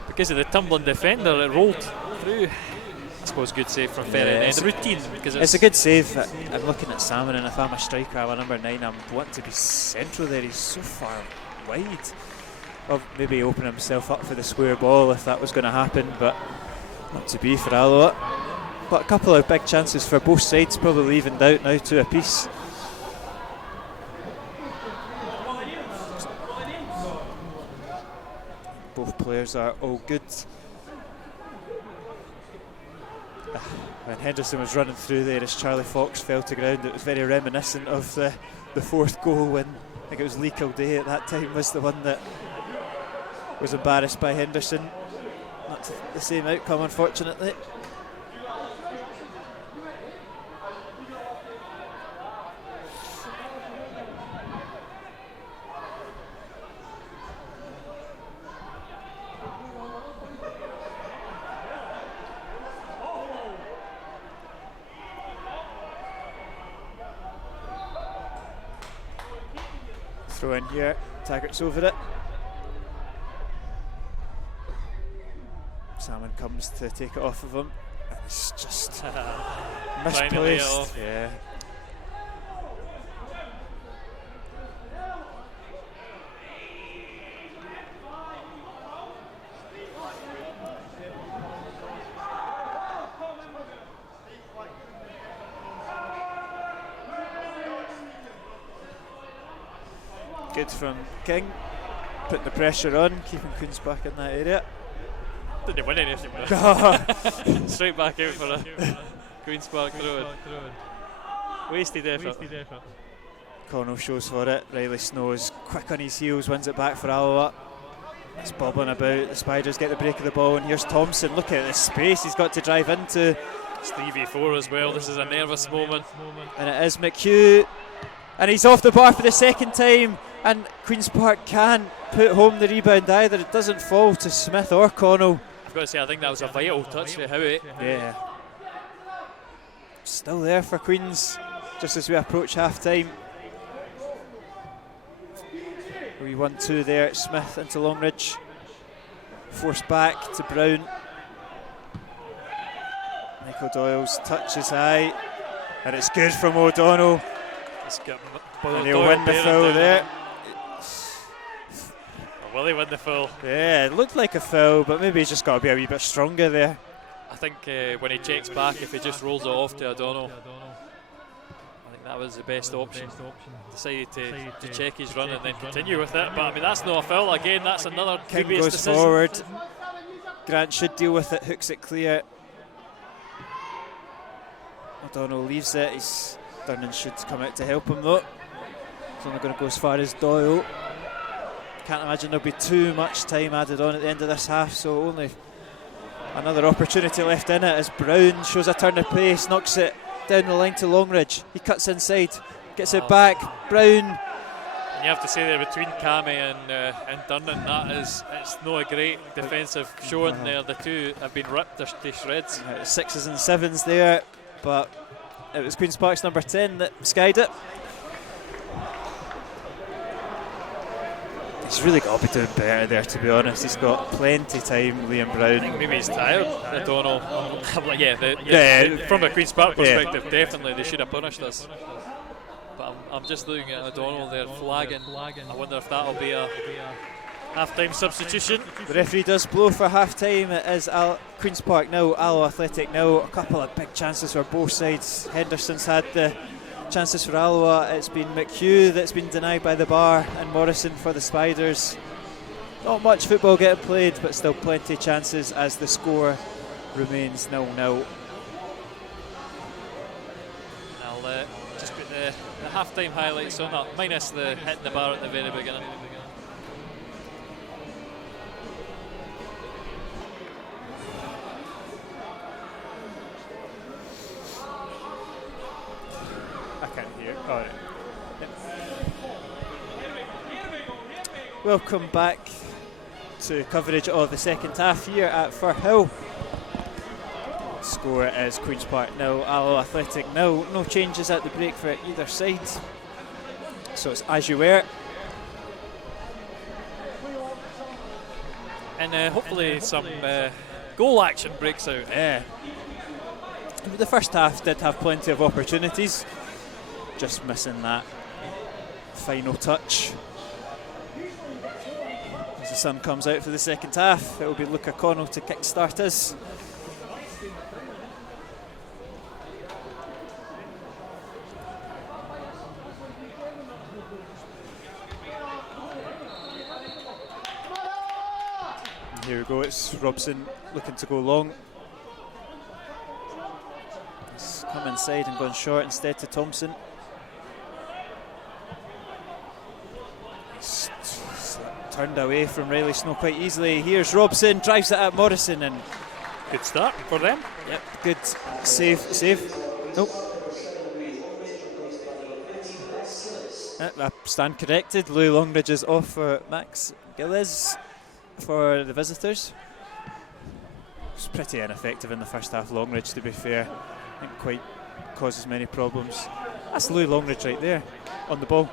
because of the tumbling defender, it rolled through. I suppose good save from Ferry. Yeah, The routine, because it's a good save. I'm looking at Salmon, and if I'm a striker, I'm a number 9. I'm wanting to be central there. He's so far wide. Well, maybe open himself up for the square ball if that was going to happen, but not to be for Alloa. But a couple of big chances for both sides, probably evened out now to a piece. Both players are all good. When Henderson was running through there as Charlie Fox fell to ground, it was very reminiscent of the fourth goal when I think it was Lee Kildare at that time was the one that was embarrassed by Henderson. Not the same outcome, unfortunately. Throw in here, Taggart's over it. Salmon comes to take it off of him. It's just misplaced. Yeah. Good from King, putting the pressure on, keeping Queen's back in that area. Didn't win anything with it. Straight back out for a Queen's Park throw. Wasted effort. Connell shows for it. Riley Snow is quick on his heels, wins it back for Alloa. It's bobbling about. The Spiders get the break of the ball, and here's Thompson. Look at the space he's got to drive into. It's 3v4 as well. This is a nervous moment. And it is McHugh. And he's off the bar for the second time. And Queen's Park can't put home the rebound either. It doesn't fall to Smith or Connell. I've got to say, I think that was a vital touch for Howie. Yeah. Still there for Queens, just as we approach half-time. We 1-2 there, Smith into Longridge. Forced back to Brown. Michael Doyle's touch is high. And it's good from O'Donnell. And he'll win the foul there. Will he win the foul? Yeah, it looked like a foul, but maybe he's just got to be a wee bit stronger there. I think when he checks back, if he just rolls it off to O'Donnell, I think that was the best option. Decided to check his run and then continue with it, but I mean that's not a foul again. That's another King dubious goes decision. forward. Grant should deal with it, hooks it clear. O'Donnell leaves it. Durnan should come out to help him though. He's only going to go as far as Doyle. Can't imagine there'll be too much time added on at the end of this half, so only another opportunity left in it as Brown shows a turn of pace, knocks it down the line to Longridge. He cuts inside, gets it back. Brown. And you have to say there between Cammy and Durnan, it's not a great defensive showing there. The two have been ripped to shreds. Sixes and sevens there, but it was Queen's Park's number 10 that skied it. He's really got to be doing better there, to be honest. He's got plenty of time, Liam Brown. I think maybe he's tired, O'Donnell. From a Queen's Park perspective, definitely they should have punished us. But I'm just looking at O'Donnell there flagging. I wonder if that'll be a half-time substitution. The referee does blow for half-time. It is Queen's Park now, Alloa Athletic now. A couple of big chances for both sides. Henderson's had the chances for Alloa. It's been McHugh that's been denied by the bar, and Morrison for the Spiders. Not much football getting played, but still plenty of chances as the score remains 0-0. I'll just put the half-time highlights on that, minus the hitting the bar at the very beginning. I can't hear. All right. Welcome back to coverage of the second half here at Firhill. Score is Queen's Park 0, Alloa Athletic 0. No changes at the break for either side. So it's as you were. And hopefully some goal action breaks out. Yeah. The first half did have plenty of opportunities. Just missing that final touch. As the sun comes out for the second half, it will be Luca Connell to kickstart us. Here we go, it's Robson looking to go long. He's come inside and gone short instead to Thompson. He's turned away from Riley Snow quite easily. Here's Robson, drives it at Morrison, and good start for them. Yep, good save. Nope. I stand corrected. Louis Longridge is off for Max Gillies for the visitors. It's pretty ineffective in the first half, Longridge, to be fair. Didn't quite cause as many problems. That's Louis Longridge right there on the ball.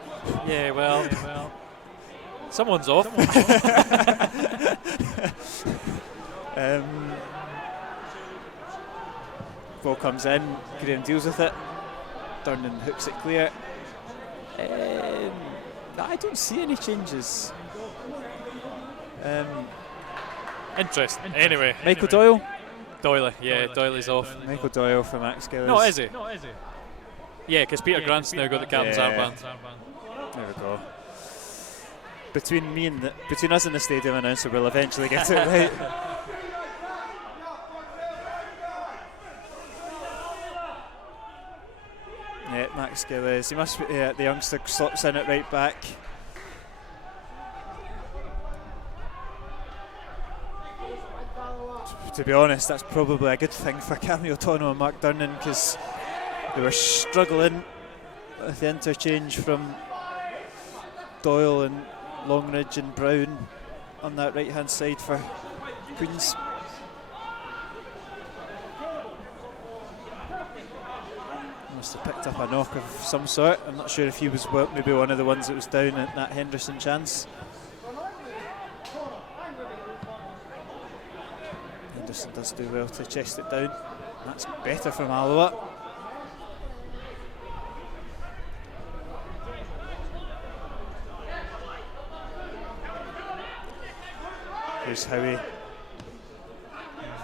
Yeah, well. Someone's off. Ball comes in, Graham deals with it. Durnan hooks it clear. I don't see any changes. Interesting. Anyway. Michael Doyle? Doyley's off. Michael Doyle for Max Gillies. No, is he? Yeah, because Peter Grant's now got the captain's armband. There we go. Between us and the stadium announcer, we'll eventually get it right. Yeah, Max Gillies. He must be. Yeah, the youngster slots in it right back. To be honest, that's probably a good thing for Cammy O'Donnell and Mark Durnan, because they were struggling with the interchange from Doyle and Longridge and Brown on that right hand side for Queens. Must have picked up a knock of some sort. I'm not sure if he was maybe one of the ones that was down at that Henderson chance. Henderson does do well to chest it down. That's better from Alloa. Here's Howie.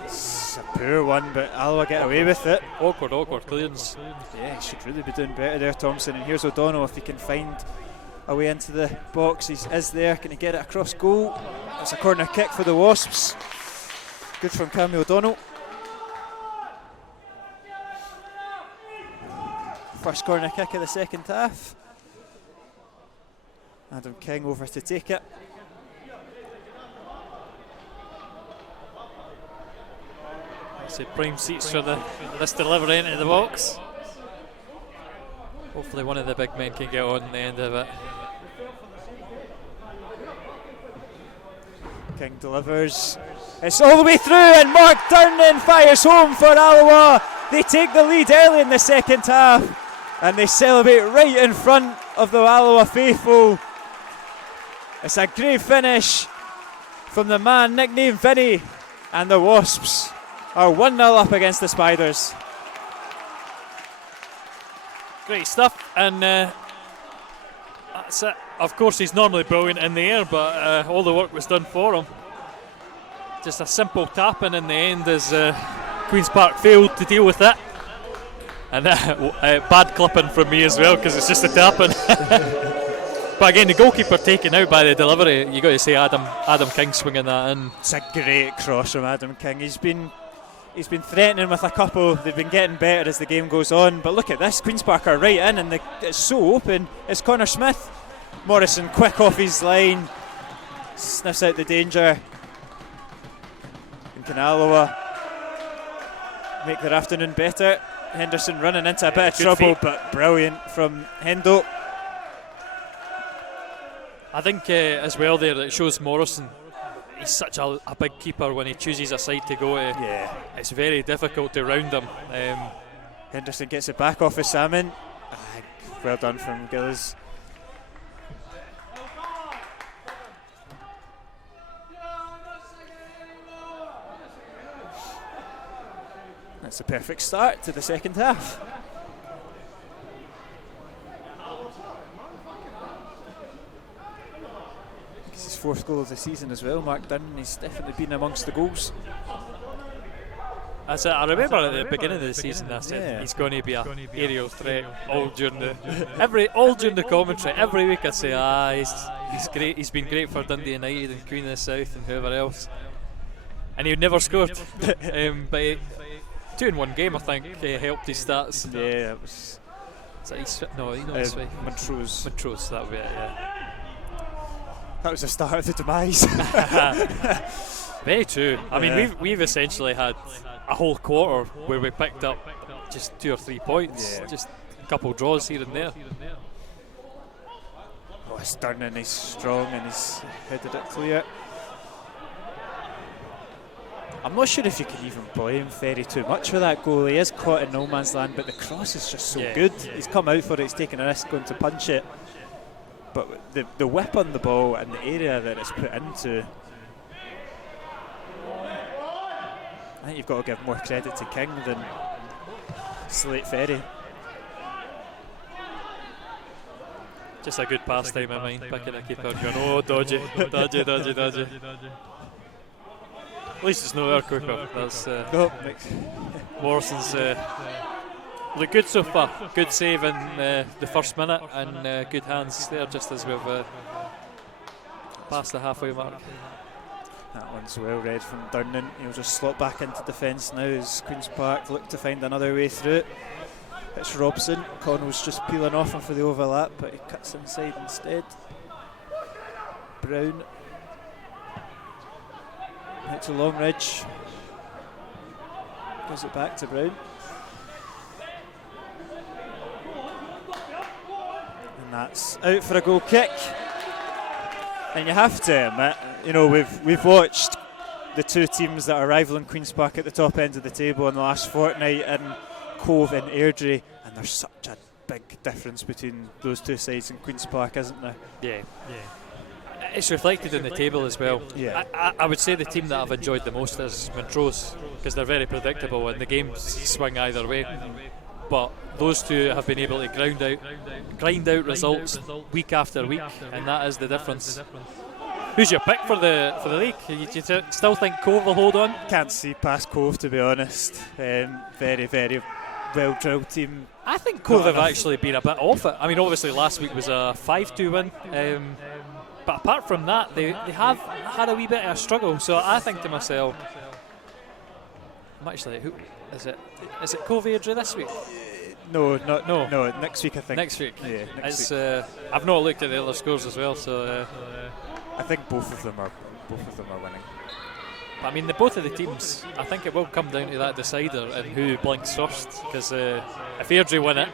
It's a poor one, but Alloa get away with it. Awkward clearance. Yeah, he should really be doing better there, Thompson. And here's O'Donnell, if he can find a way into the box. He is there. Can he get it across goal? It's a corner kick for the Wasps. Good from Cammy O'Donnell. First corner kick of the second half. Adam King over to take it. So prime seats for this delivery into the box. Hopefully one of the big men can get on the end of it. King delivers. It's all the way through, and Mark Durnan fires home for Alloa. They take the lead early in the second half, and they celebrate right in front of the Alloa faithful. It's a great finish from the man nicknamed Vinny, and the Wasps are 1-0 up against the Spiders. Great stuff, and that's it. Of course, he's normally brilliant in the air, but all the work was done for him. Just a simple tapping in the end as Queen's Park failed to deal with it. And bad clipping from me as well, because it's just a tapping. But again, the goalkeeper taken out by the delivery, you got to say Adam King swinging that in. It's a great cross from Adam King. He's been threatening with a couple. They've been getting better as the game goes on. But look at this, Queen's Park are right in, and it's so open. It's Connor Smith. Morrison quick off his line, sniffs out the danger. And can Alloa make their afternoon better? Henderson running into a bit of trouble, but brilliant from Hendo. I think as well there that shows Morrison, he's such a big keeper. When he chooses a side to go to, it's very difficult to round him. Henderson gets it back off of Salmon. Well done from Gillies. That's a perfect start to the second half. It's his fourth goal of the season as well. Mark Durnan, he's definitely been amongst the goals. That's it. I remember at the beginning of the season I said he's going to be an aerial threat all during the commentary. Every week I say he's great. He's been great for Dundee United and Queen of the South and whoever else. and he never scored. But 2 in 1 game, I think, helped his stats. Yeah, it was. Is that East? No, he's not East. Montrose, that would be it, yeah. That was the start of the demise. Very true. I mean, we've essentially had a whole quarter where we picked up just 2 or 3 points, just a couple of draws here and there. Oh, he's turning, he's strong, and he's headed it clear. I'm not sure if you can even blame Ferry too much for that goal. He is caught in no man's land, but the cross is just so good. He's come out for it, he's taken a risk going to punch it. But the whip on the ball and the area that it's put into, I think you've got to give more credit to King than Slate Ferry. Just a good pastime of mine, picking a keeper and going, oh, dodgy. At least it's not our keeper. That's Morrison's look good so far. Good save in the first minute, and good hands there just as we've passed the halfway mark. That one's well read from Durnan. He'll just slot back into defence now as Queen's Park look to find another way through it. It's Robson. Connell's just peeling off him for the overlap, but he cuts inside instead. Brown. Out to Longridge. Gives it back to Brown. And that's out for a goal kick. And you have to admit, you know, we've watched the two teams that are rivaling Queen's Park at the top end of the table in the last fortnight, in Cove and Airdrie, and there's such a big difference between those two sides in Queen's Park, isn't there? Yeah. It's reflected in the table as well. Yeah. I would say the team that I've enjoyed the most is Montrose, because they're very predictable and the games swing either way. But those two have been able to grind out results week after week, and that is the difference. Who's your pick for the league? You still think Cove will hold on? Can't see past Cove, to be honest. Very, very well drilled team. I think Cove have actually been a bit off it. I mean, obviously last week was a 5-2 win. But apart from that, they have had a wee bit of a struggle. So I think to myself, I'm actually, who is it? Is it Cove Airdrie this week? No, next week I think. Next week. Yeah, next week. I've not looked at the other scores as well, so I think both of them are winning. I mean, both of the teams, I think it will come down to that decider and who blinks first. Because if Airdrie win it,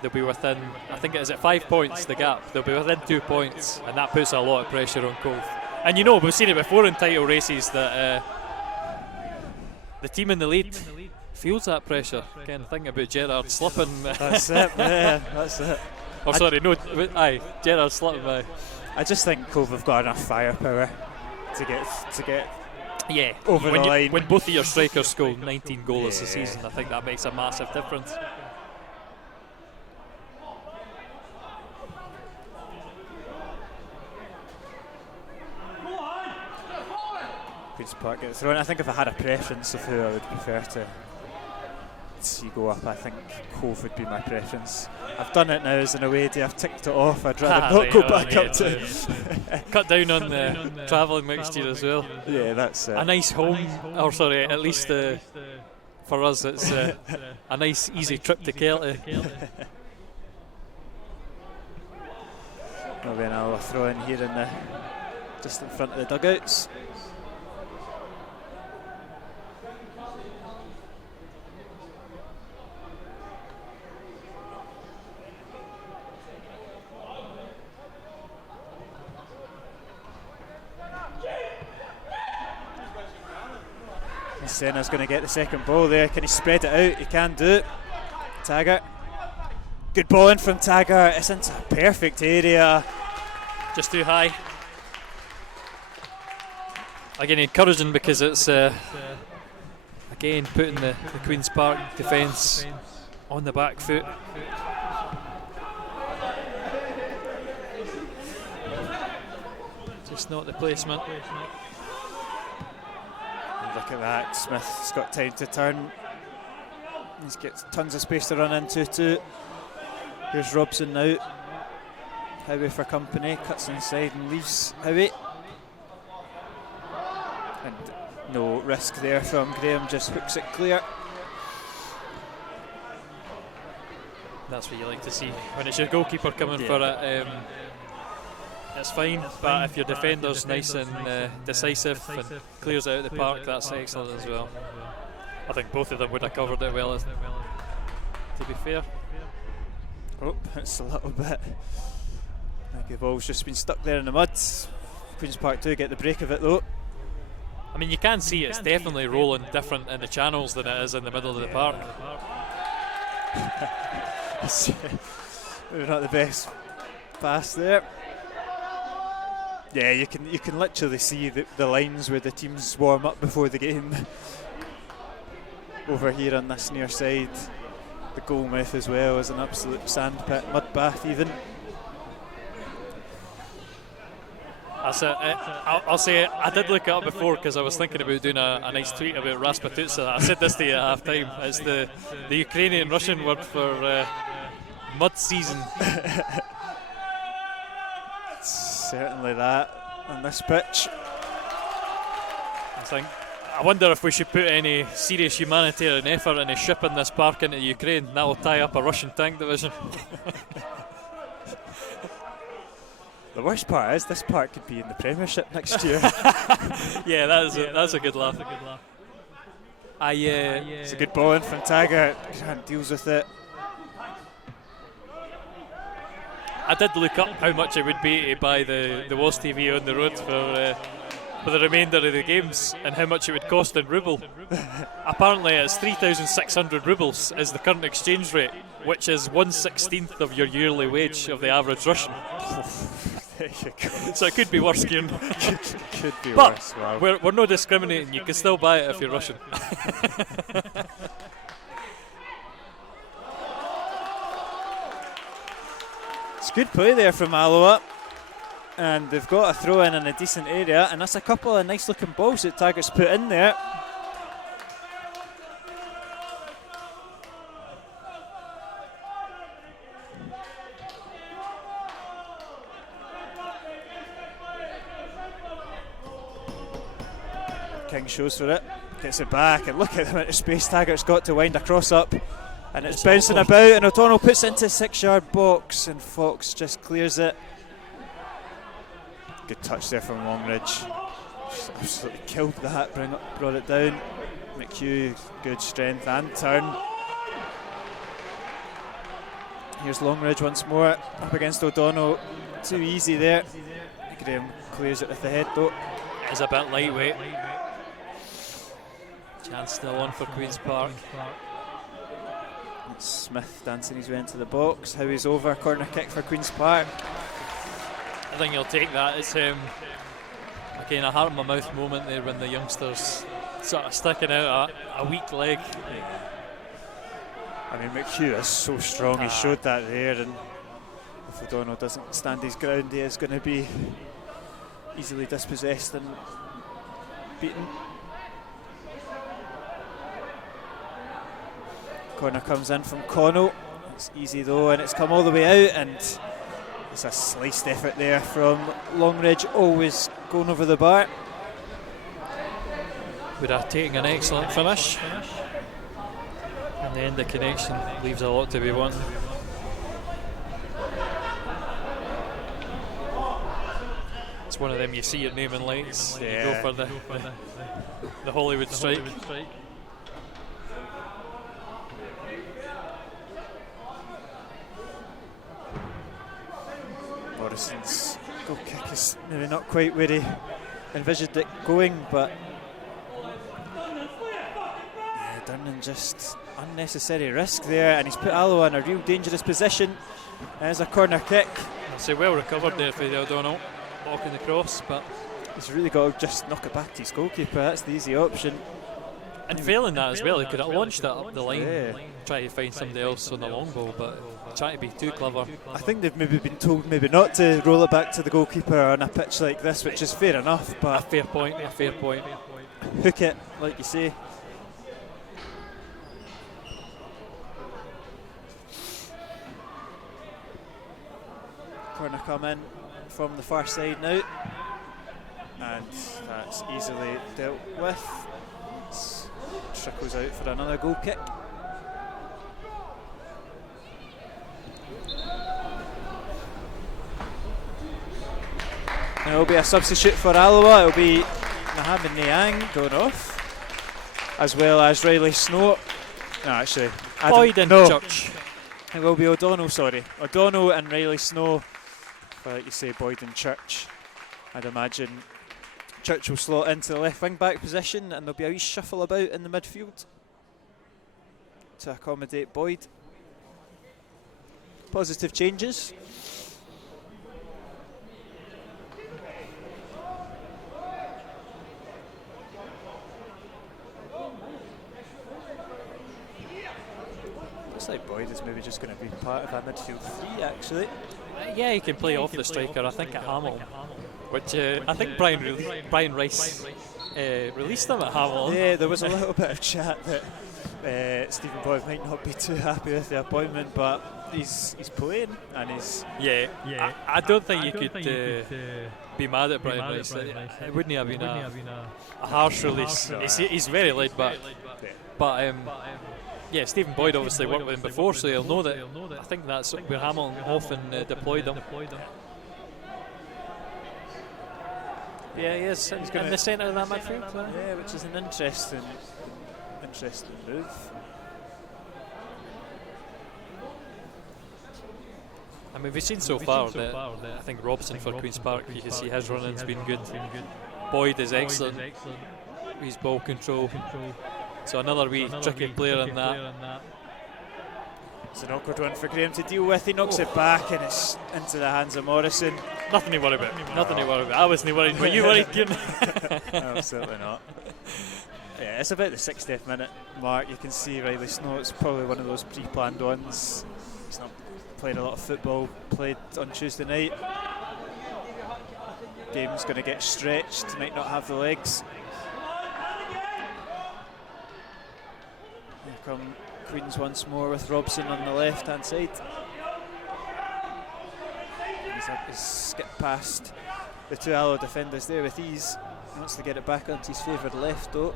they'll be within, I think it is at 5 points, the gap. They'll be within 2 points, and that puts a lot of pressure on Cove. And you know, we've seen it before in title races that the team in the lead feels that pressure. Again, think about Gerard slipping. That's it, yeah, that's it. Oh, sorry, Gerard slipping by. I just think Cove have got enough firepower to get over the line. When both of your strikers score 19 goals this season, I think that makes a massive difference. Queen's Park get thrown. I think if I had a preference of who I would prefer to see go up, I think Cove would be my preference. I've done it now as an away day. I've ticked it off. I'd rather not go back up to. Cut down on the travelling next year as well. Yeah, that's it. A nice home, or sorry, at least for us, it's a nice easy trip to Kelty. Maybe an Alloa throw in here just in front of the dugouts. Senna's going to get the second ball there. Can he spread it out? He can do it. Taggart. Good ball in from Taggart. It's into a perfect area. Just too high. Again, encouraging because it's again putting the Queen's Park defence on the back foot. Just not the placement. Look at that, Smith's got time to turn. He's got tons of space to run into too. Here's Robson now. Howie for company, cuts inside and leaves Howie. And no risk there from Graham, just hooks it clear. That's what you like to see when it's your goalkeeper coming for it. It's fine, but if your defender's nice and decisive and clears it out of the park, that's excellent as well. I think both of them would have covered it well, to be fair. Oh, it's a little bit. I think the ball's just been stuck there in the mud. Queen's Park do get the break of it though. I mean, you can see it's definitely rolling different in the channels than it is in the middle of the park. Maybe not the best pass there. Yeah, you can literally see the lines where the teams warm up before the game. Over here on this near side, the goal mouth as well is an absolute sandpit, mud bath even. That's it. I'll say I did look it up before because I was thinking about doing a nice tweet about Rasputitsa. I said this to you at half time. It's the Ukrainian-Russian word for mud season. Certainly that on this pitch. I wonder if we should put any serious humanitarian effort into shipping this park into Ukraine. That will tie up a Russian tank division. The worst part is this park could be in the Premiership next year. Yeah, that's a good laugh. It's a good ball in from Taggart. Grant deals with it. I did look up how much it would be to buy the WOS TV on the road for the remainder of the games and how much it would cost in ruble. Apparently it's 3,600 rubles is the current exchange rate, which is 1/16 of your yearly wage of the average Russian. There you go. So it could be worse, Kieran. Could be but worse. Wow. we're not discriminating. You can still buy it if you're Russian. It's good play there from Alloa, and they've got a throw in a decent area, and that's a couple of nice looking balls that Taggart's put in there. King shows for it, gets it back, and look at the amount of space Taggart's got to wind a cross up. And it's bouncing about, and O'Donnell puts it into a 6-yard box, and Fox just clears it. Good touch there from Longridge. Just absolutely killed that, brought it down. McHugh, good strength and turn. Here's Longridge once more, up against O'Donnell. Too easy there. Graham clears it with the head though. It's a bit lightweight. Chance still on for Queen's Park. Smith dancing his way into the box. Howie's over, corner kick for Queen's Park. I think he'll take that. It's again a heart in my mouth moment there when the youngsters sort of sticking out a weak leg. I mean, McHugh is so strong, he showed that there, and if O'Donnell doesn't stand his ground, he is going to be easily dispossessed and beaten. Corner comes in from Connell. It's easy though, and it's come all the way out, and it's a sliced effort there from Longridge, always going over the bar. Would have taken an excellent finish. In the end, the connection leaves a lot to be won. It's one of them you see your name in lights, and you go for the Hollywood strike. Morrison's goal kick is maybe not quite where he envisioned it going, but yeah, Durnan just unnecessary risk there, and he's put Alloa in a real dangerous position. There's a corner kick. I'd say well recovered there for O'Donnell, blocking the cross, but he's really got to just knock it back to his goalkeeper. That's the easy option. And failing that as well, he could have launched that up the line, try to find somebody else on the long ball, but trying to be too clever. I think they've maybe been told maybe not to roll it back to the goalkeeper on a pitch like this, which is fair enough, but a fair point. Hook it, like you say. Corner come in from the far side now. and that's easily dealt with. Trickles out for another goal kick. There will be a substitute for Alloa. It will be Mohamed Niang going off, as well as Riley Snow. No, actually, Boyd and Church. It will be O'Donnell, sorry. O'Donnell and Riley Snow. Like you say, Boyd and Church. I'd imagine Church will slot into the left wing back position, and there'll be a wee shuffle about in the midfield to accommodate Boyd. Positive changes. Looks like Boyd is maybe just going to be part of a midfield three, actually. Yeah, he can play off the striker, I think, at Hamilton. Which I think Brian Rice released him at Hamilton. Yeah, there was a little bit of chat that Stephen Boyd might not be too happy with the appointment, but he's playing and he's... Yeah. I don't think you could be mad at Brian Rice. It wouldn't have been a harsh release. He's very laid back. But yeah, Stephen Boyd obviously worked with him before, so he'll know that. I think that's where Hamilton often deployed him. Yeah, he is in the centre of that midfield. Yeah, which is an interesting move. I mean, we've seen so far that I think Robson for Queen's Park, you can see his running's been good. Boyd is excellent. His ball control. So another wee tricky player in that. It's an awkward one for Graham to deal with. He knocks it back and it's into the hands of Morrison. Nothing to worry about. Nothing to worry about. I wasn't worried. Were you worried, Kieran? Absolutely not. Yeah, it's about the 60th minute mark. You can see Riley Snow. It's probably one of those pre-planned ones. He's not played a lot of football. Played on Tuesday night. Game's going to get stretched. Might not have the legs. Here come Queens once more with Robson on the left hand side. He's skipped past the two Alloa defenders there with ease. He wants to get it back onto his favoured left though.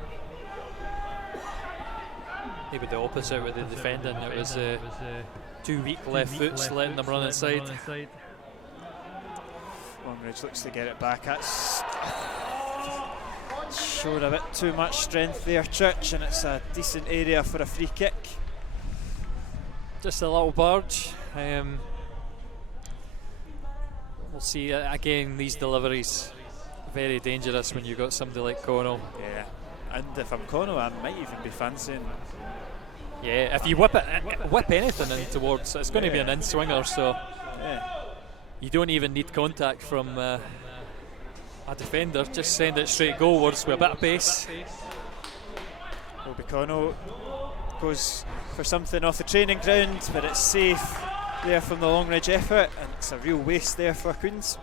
Maybe the opposite with the defending. It was two weak left foots letting them run inside. Longridge looks to get it back. That's showed a bit too much strength there, Church, and it's a decent area for a free kick. Just a little barge. We'll see again. These deliveries very dangerous when you've got somebody like Connell. Yeah, and if I'm Connell, I might even be fancying. Yeah, if you whip anything in towards, it's going to be an in-swinger, so you don't even need contact from a defender. Just send it straight goalwards with a bit of pace. Obi Connell goes for something off the training ground, but it's safe there from the Longridge effort, and it's a real waste there for Queens.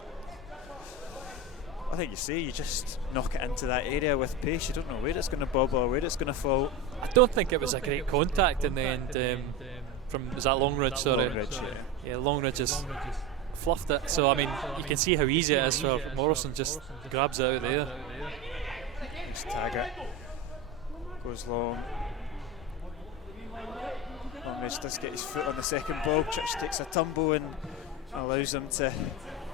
I think you just knock it into that area with pace. You don't know where it's going to bob or where it's going to fall. I don't think it was a great contact in the end was that Longridge? Sorry. Longridge, yeah, Longridge just fluffed it. So I mean, you can see how easy it is for Morrison. Just grabs it out of there. Just tag it. Goes long. Longridge does get his foot on the second ball. Church takes a tumble and allows him to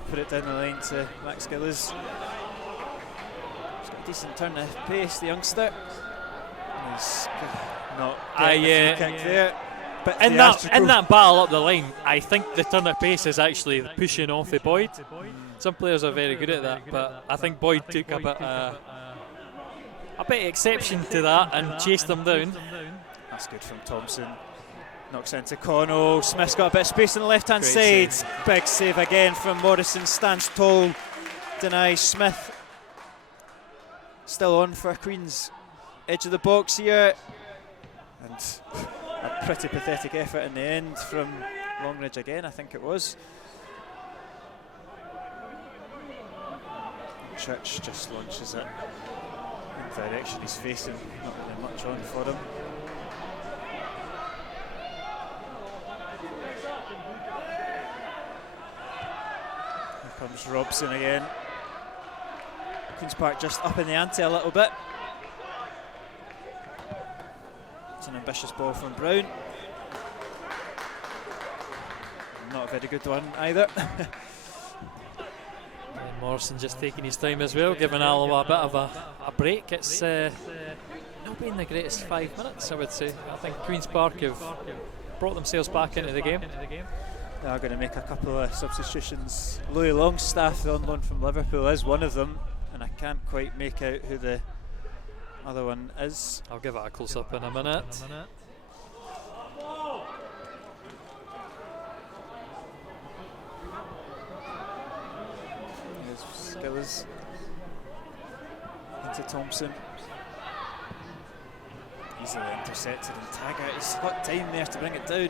put it down the line to Max Gillis. He's got a decent turn of pace, the youngster. He's not getting the free kick there. But in that battle up the line, I think the turn of pace is actually pushing off the Boyd. Some players are very good at that, but I think Boyd took a bit of exception to that and chased them down. That's good from Thompson. Knocks into Connell. Smith's got a bit of space on the left hand side. Save. Big save again from Morrison. Stands tall, denies Smith. Still on for Queens. Edge of the box here. And a pretty pathetic effort in the end from Longridge again, I think it was. Church just launches it in the direction he's facing. Not really much on for him. Comes Robson again. Queen's Park just up in the ante a little bit. It's an ambitious ball from Brown. Not a very good one either. And Morrison just taking his time as well, giving Alloa a bit of a break. It's not been the greatest 5 minutes, I would say. I think Queen's Park have brought themselves back into the game. They are going to make a couple of substitutions. Louis Longstaff, on loan from Liverpool, is one of them, and I can't quite make out who the other one is. I'll give it a close-up in a minute. Skillers into Thompson. Easily intercepted and Taggart. He's got time there to bring it down.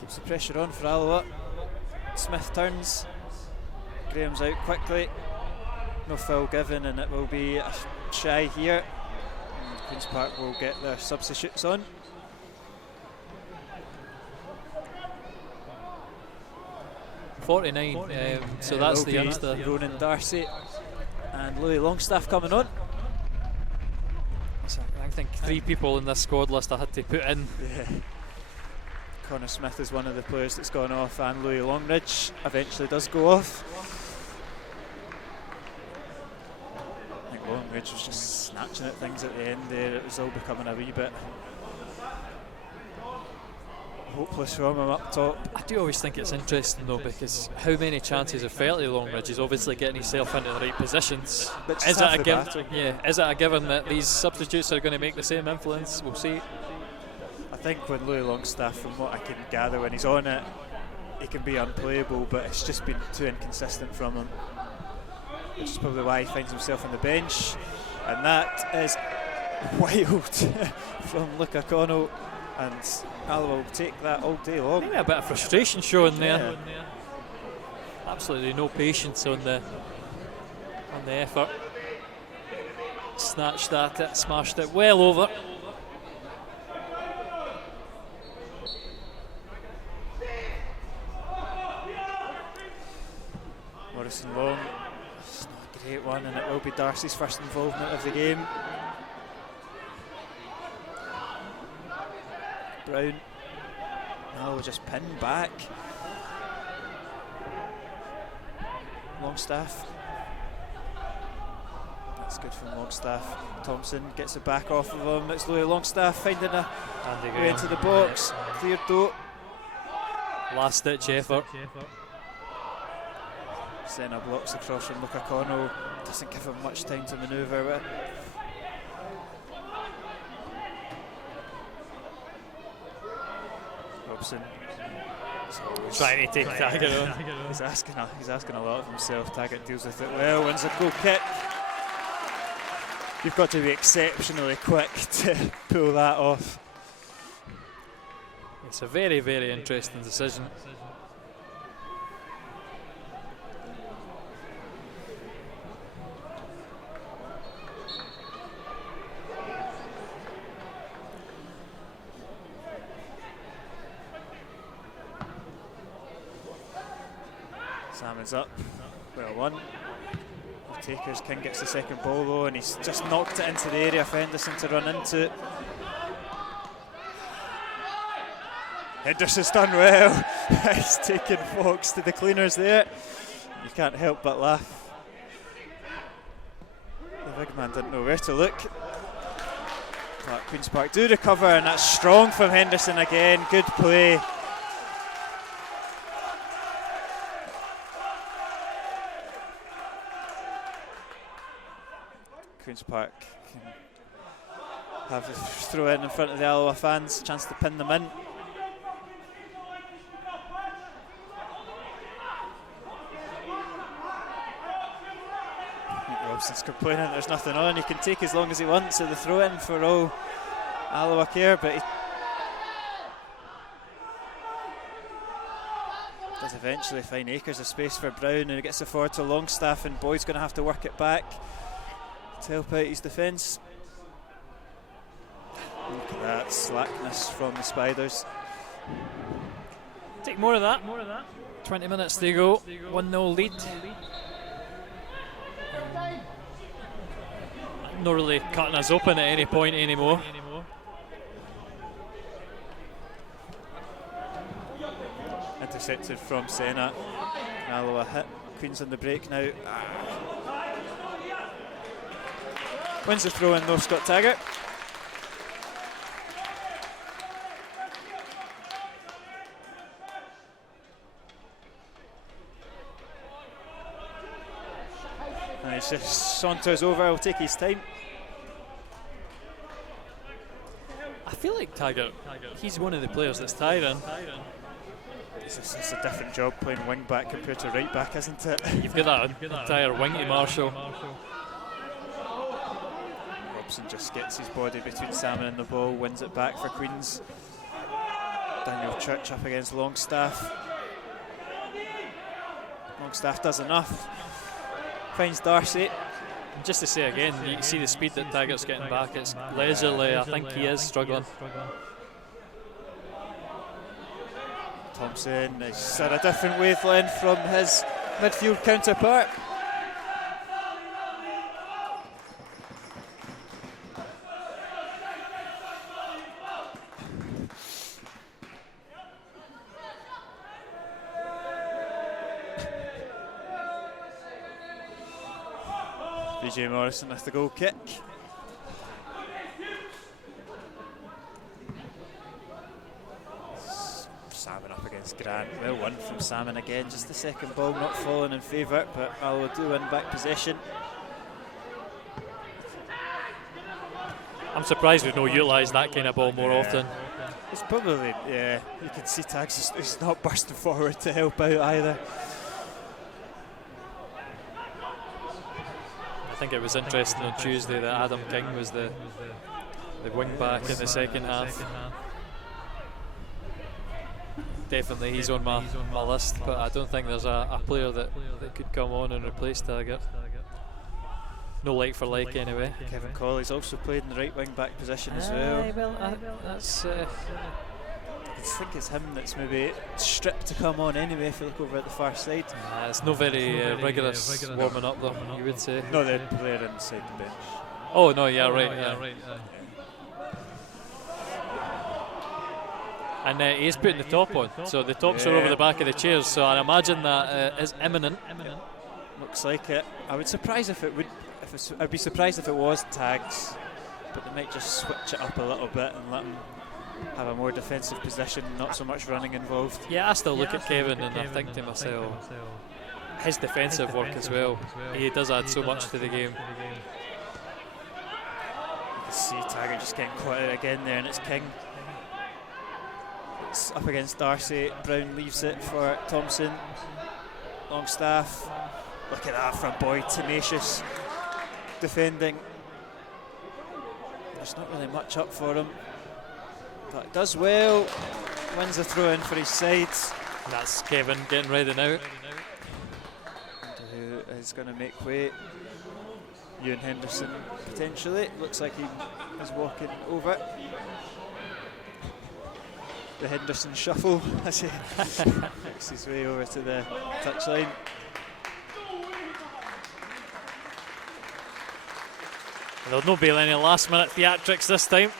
Keeps the pressure on for Alloa. Smith turns. Graham's out quickly. No foul given, and it will be a shy here. And Queen's Park will get their substitutes on. So that's the youngster. Ronan Darcy and Louis Longstaff coming on. So I think 3 people in this squad list I had to put in. Yeah. Connor Smith is one of the players that's gone off, and Louis Longridge eventually does go off. I think Longridge was just snatching at things at the end there. It was all becoming a wee bit hopeless from him up top. I do always think it's interesting though, because how many chances have felt to Longridge is obviously getting himself into the right positions. Is it a given that these substitutes are going to make the same influence? We'll see. I think when Louis Longstaff, from what I can gather, when he's on it, he can be unplayable, but it's just been too inconsistent from him, which is probably why he finds himself on the bench. And that is wild from Luke O'Connell. And Alloa will take that all day long. Maybe a bit of frustration showing there. Absolutely no patience on the effort. Snatched at it, smashed it well over. Morrison long. It's not a great one, and it will be Darcy's first involvement of the game. Brown. Alloa just pinned back. Longstaff. That's good from Longstaff. Thompson gets it back off of him. It's Louis Longstaff finding a way into the box. Cleared though. Last ditch effort. Senna blocks across from Luke O'Connell. Doesn't give him much time to manoeuvre with. Robson. Trying to take Taggart on. He's asking a lot of himself. Taggart deals with it well, wins a goal kick. You've got to be exceptionally quick to pull that off. It's a very, very interesting decision. Salmon's up, well won. Takers, King gets the second ball though, and he's just knocked it into the area for Henderson to run into. Henderson's done well. He's taken Fox to the cleaners there. You can't help but laugh. The big man didn't know where to look. But Queen's Park do recover, and that's strong from Henderson again. Good play. Queen's Park can have a throw in front of the Alloa fans, chance to pin them in. Robson's complaining there's nothing on. He can take as long as he wants, so the throw in for all Alloa care, but he does eventually find acres of space for Brown, and he gets it forward to Longstaff, and Boyd's going to have to work it back to help out his defence. Look at that slackness from the Spiders. Take more of that. 20 minutes to go. 1-0 lead. not really cutting us open at any point anymore. Intercepted from Senna. Alloa hit. Queen's on the break now. Wins the throw in though, Scott Taggart. And he just saunters over, he'll take his time. I feel like Taggart, he's one of the players that's tiring. It's a different job playing wing back compared to right back, isn't it? You've got that entire wing to Marshall. Robson just gets his body between Salmon and the ball, wins it back for Queens. Daniel Church up against Longstaff. Longstaff does enough. Finds Darcy. And just to say again, you can see the speed that Taggart's getting back. It's leisurely. I think he is struggling. Thompson is at a different wavelength from his midfield counterpart. BJ Morrison with the goal kick. Salmon up against Grant. Well won from Salmon again. Just the second ball not falling in favour, but Alloa do win back possession. I'm surprised we've not utilised that kind of ball more often. It's probably, yeah, you can see Tags is not bursting forward to help out either. I think it was interesting on Tuesday that Adam King was the wing back in the second half. Definitely he's on my list, but I don't think there's a player that could come on and replace Taggart. No like for like anyway. Kevin Colley's also played in the right wing back position as well. That's I think it's him that's maybe stripped to come on anyway if you look over at the far side. It's not very rigorous warming up though, you would say. No, the player inside the bench. Oh no, yeah, right. And he's putting the top on, so the tops are over the back of the chairs, so I imagine that is imminent. Looks like it. I would surprise if it would. I'd be surprised if it was Tags, but they might just switch it up a little bit and let him have a more defensive position, not so much running involved. Yeah, I still look at Kevin and I think to myself, his defensive work as well. He does add so much to the game. You can see Taggart just getting caught out again there, and it's King. It's up against Darcy. Brown leaves it for Thompson. Longstaff. Look at that from Boyd, tenacious defending. There's not really much up for him, but does well. Wins the throw in for his side. That's Kevin getting ready now. Who is going to make way? Ewan Henderson potentially. Looks like he is walking over. The Henderson shuffle as he makes his way over to the touchline. There'll not be any last minute theatrics this time.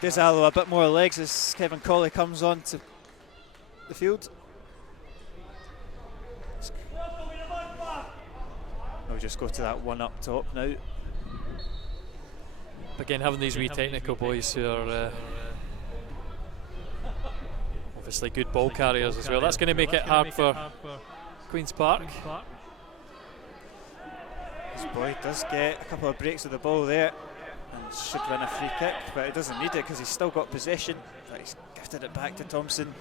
Gives Alloa a bit more legs as Kevin Colley comes on to the field. We'll just go to that one up top now. Again, having these wee technical boys who are obviously good ball carriers as well. That's going to make it hard for Queen's Park. This boy does get a couple of breaks of the ball there and should win a free kick, but he doesn't need it because he's still got possession. But he's gifted it back to Thompson.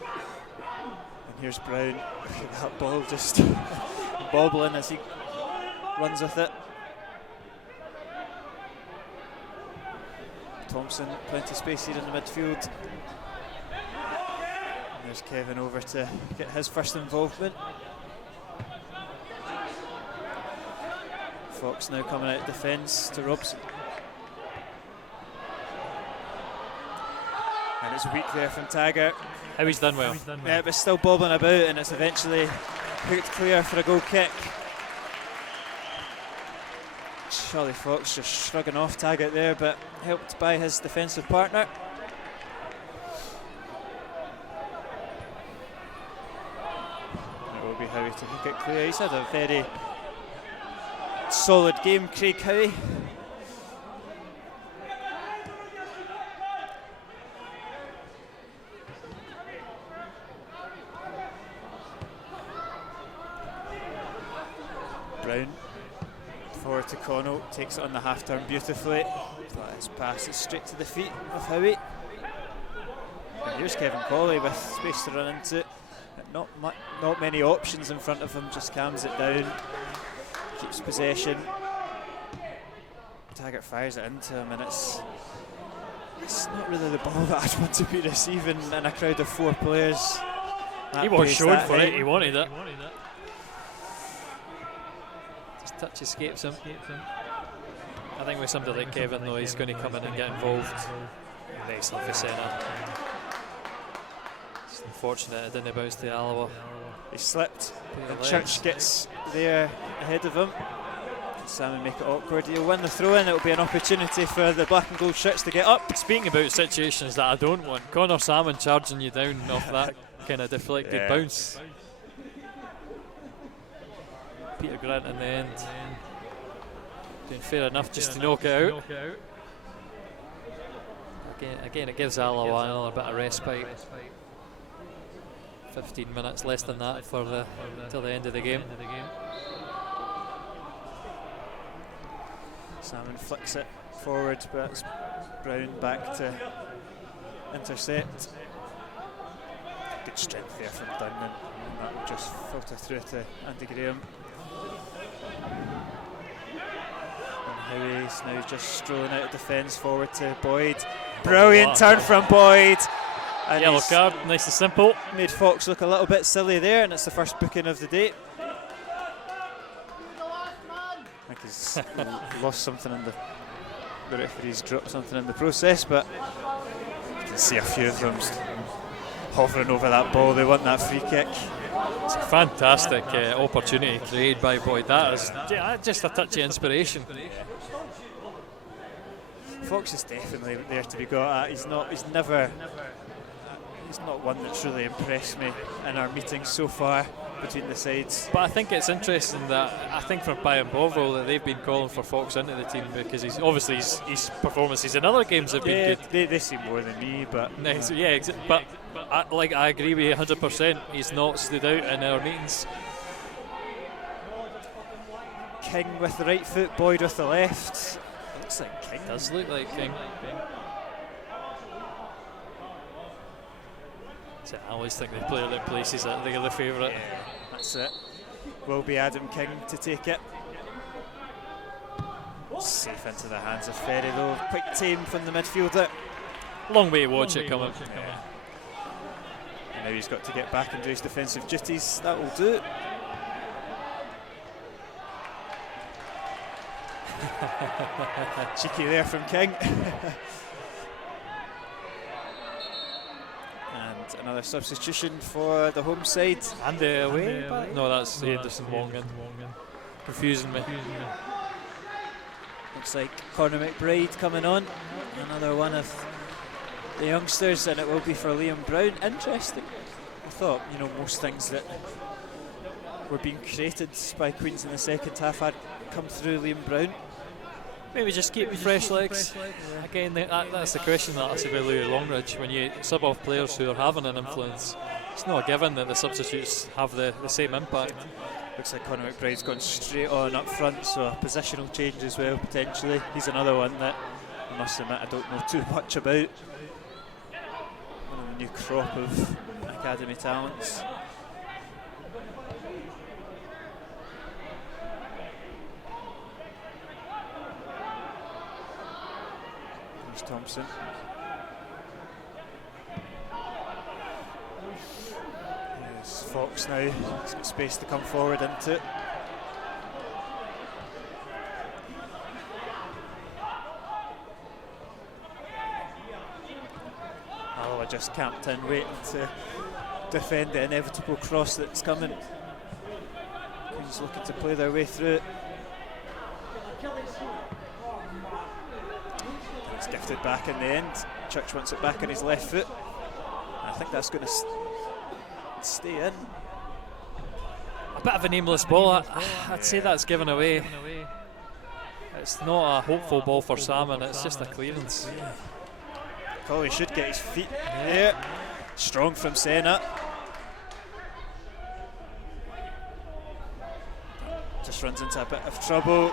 And here's Brown. Look at that ball just bobbling as he runs with it. Thompson, plenty of space here in the midfield. And there's Kevin over to get his first involvement. Fox now coming out of defence to Robson. And it's weak there from Taggart. How he's done well. Yeah, but still bobbling about, and it's eventually Hooked clear for a goal kick. Charlie Fox just shrugging off Taggart there, but helped by his defensive partner. It will be Howie to hook it clear. He's had a very solid game, Craig Howie. Brown forward to Connell, takes it on the half turn beautifully. But his pass is straight to the feet of Howie. And here's Kevin Colley with space to run into. Not many options in front of him, just calms it down, keeps possession. Taggart fires it into him, and it's not really the ball that I'd want to be receiving in a crowd of 4 players. He was showing for it, he wanted it. Just touch escapes him. I think with somebody like Kevin though, he's going to come in and get involved. Nice Vicena. It's unfortunate it didn't bounce to Alloa. He slipped, and Church gets there ahead of him. Salmon make it awkward. He'll win the throw in. It'll be an opportunity for the black and gold shirts to get up. Speaking about situations that I don't want, Connor Salmon charging you down off that kind of deflected bounce. Peter Grant in the end doing fair enough just to knock it out. Again, it gives Alloa another bit of respite. 15 minutes, less than that for till the end of the game. Salmon flicks it forward, but it's Brown back to intercept. Good strength there from Dunn, and that will just filter through to Andy Graham. And Howie's now just strolling out of defence forward to Boyd. Brilliant turn from Boyd. And yellow card, nice and simple. Made Fox look a little bit silly there, and it's the first booking of the day. I think he's lost something in the referee's dropped something in the process, but you can see a few of them hovering over that ball. They want that free kick. It's a fantastic opportunity created by Boyd. That is just a touch of inspiration. Fox is definitely there to be got at. He's not one that's really impressed me in our meetings so far between the sides. But I think it's interesting that I think from Pye and Bovril that they've been calling for Fox into the team because he's obviously his performances in other games have been good. They see more than me, but nice, but I agree with you 100%. He's not stood out in our meetings. King with the right foot, Boyd with the left. Looks like King. Does look like King. I always think they play their places that they're the favourite. Yeah, that's it. Will be Adam King to take it. Safe into the hands of Ferry though. Quite tame from the midfielder. Long way to watch it coming. Yeah. And now he's got to get back and do his defensive duties. That will do. Cheeky there from King. And another substitution for the home side. And the away? No, that's Anderson Wongan. Confusing me. Looks like Conor McBride coming on. Another one of the youngsters, and it will be for Liam Brown. Interesting. I thought, most things that were being created by Queens in the second half had come through Liam Brown. Maybe just keep fresh legs. Yeah. Again, that's the question that I asked about Louis Longridge. When you sub off players who are having an influence, it's not a given that the substitutes have the same impact. Looks like Conor McBride's gone straight on up front, so a positional change as well, potentially. He's another one that I must admit I don't know too much about. One of the new crop of academy talents. Thompson. There's Fox now. He's got space to come forward into it. Alloa just camped in, waiting to defend the inevitable cross that's coming. Sammons looking to play their way through it. It's gifted back in the end. Church wants it back on his left foot. I think that's going to stay in. A bit of an aimless ball. I'd say that's given away. It's not a hopeful ball for Salmon, it's just a clearance. Probably should get his feet there. Strong from Senna. Just runs into a bit of trouble.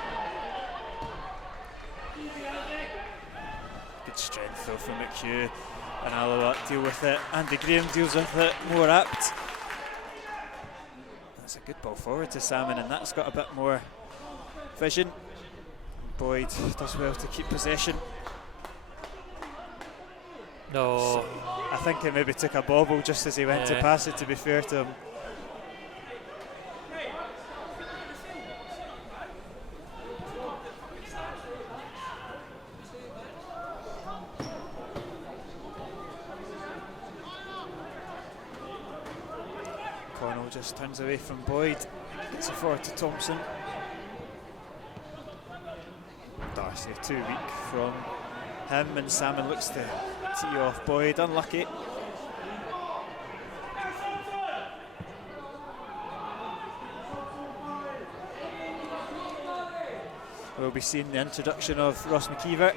Good strength though from McHugh, and Alloa deal with it. Andy Graham deals with it more apt. That's a good ball forward to Salmon, and that's got a bit more vision. Boyd does well to keep possession. No. So I think he maybe took a bobble just as he went to pass it, to be fair to him. Connell just turns away from Boyd, gets it forward to Thompson. Darcy too weak from him, and Salmon looks to tee off Boyd, unlucky. We'll be seeing the introduction of Ross McKeever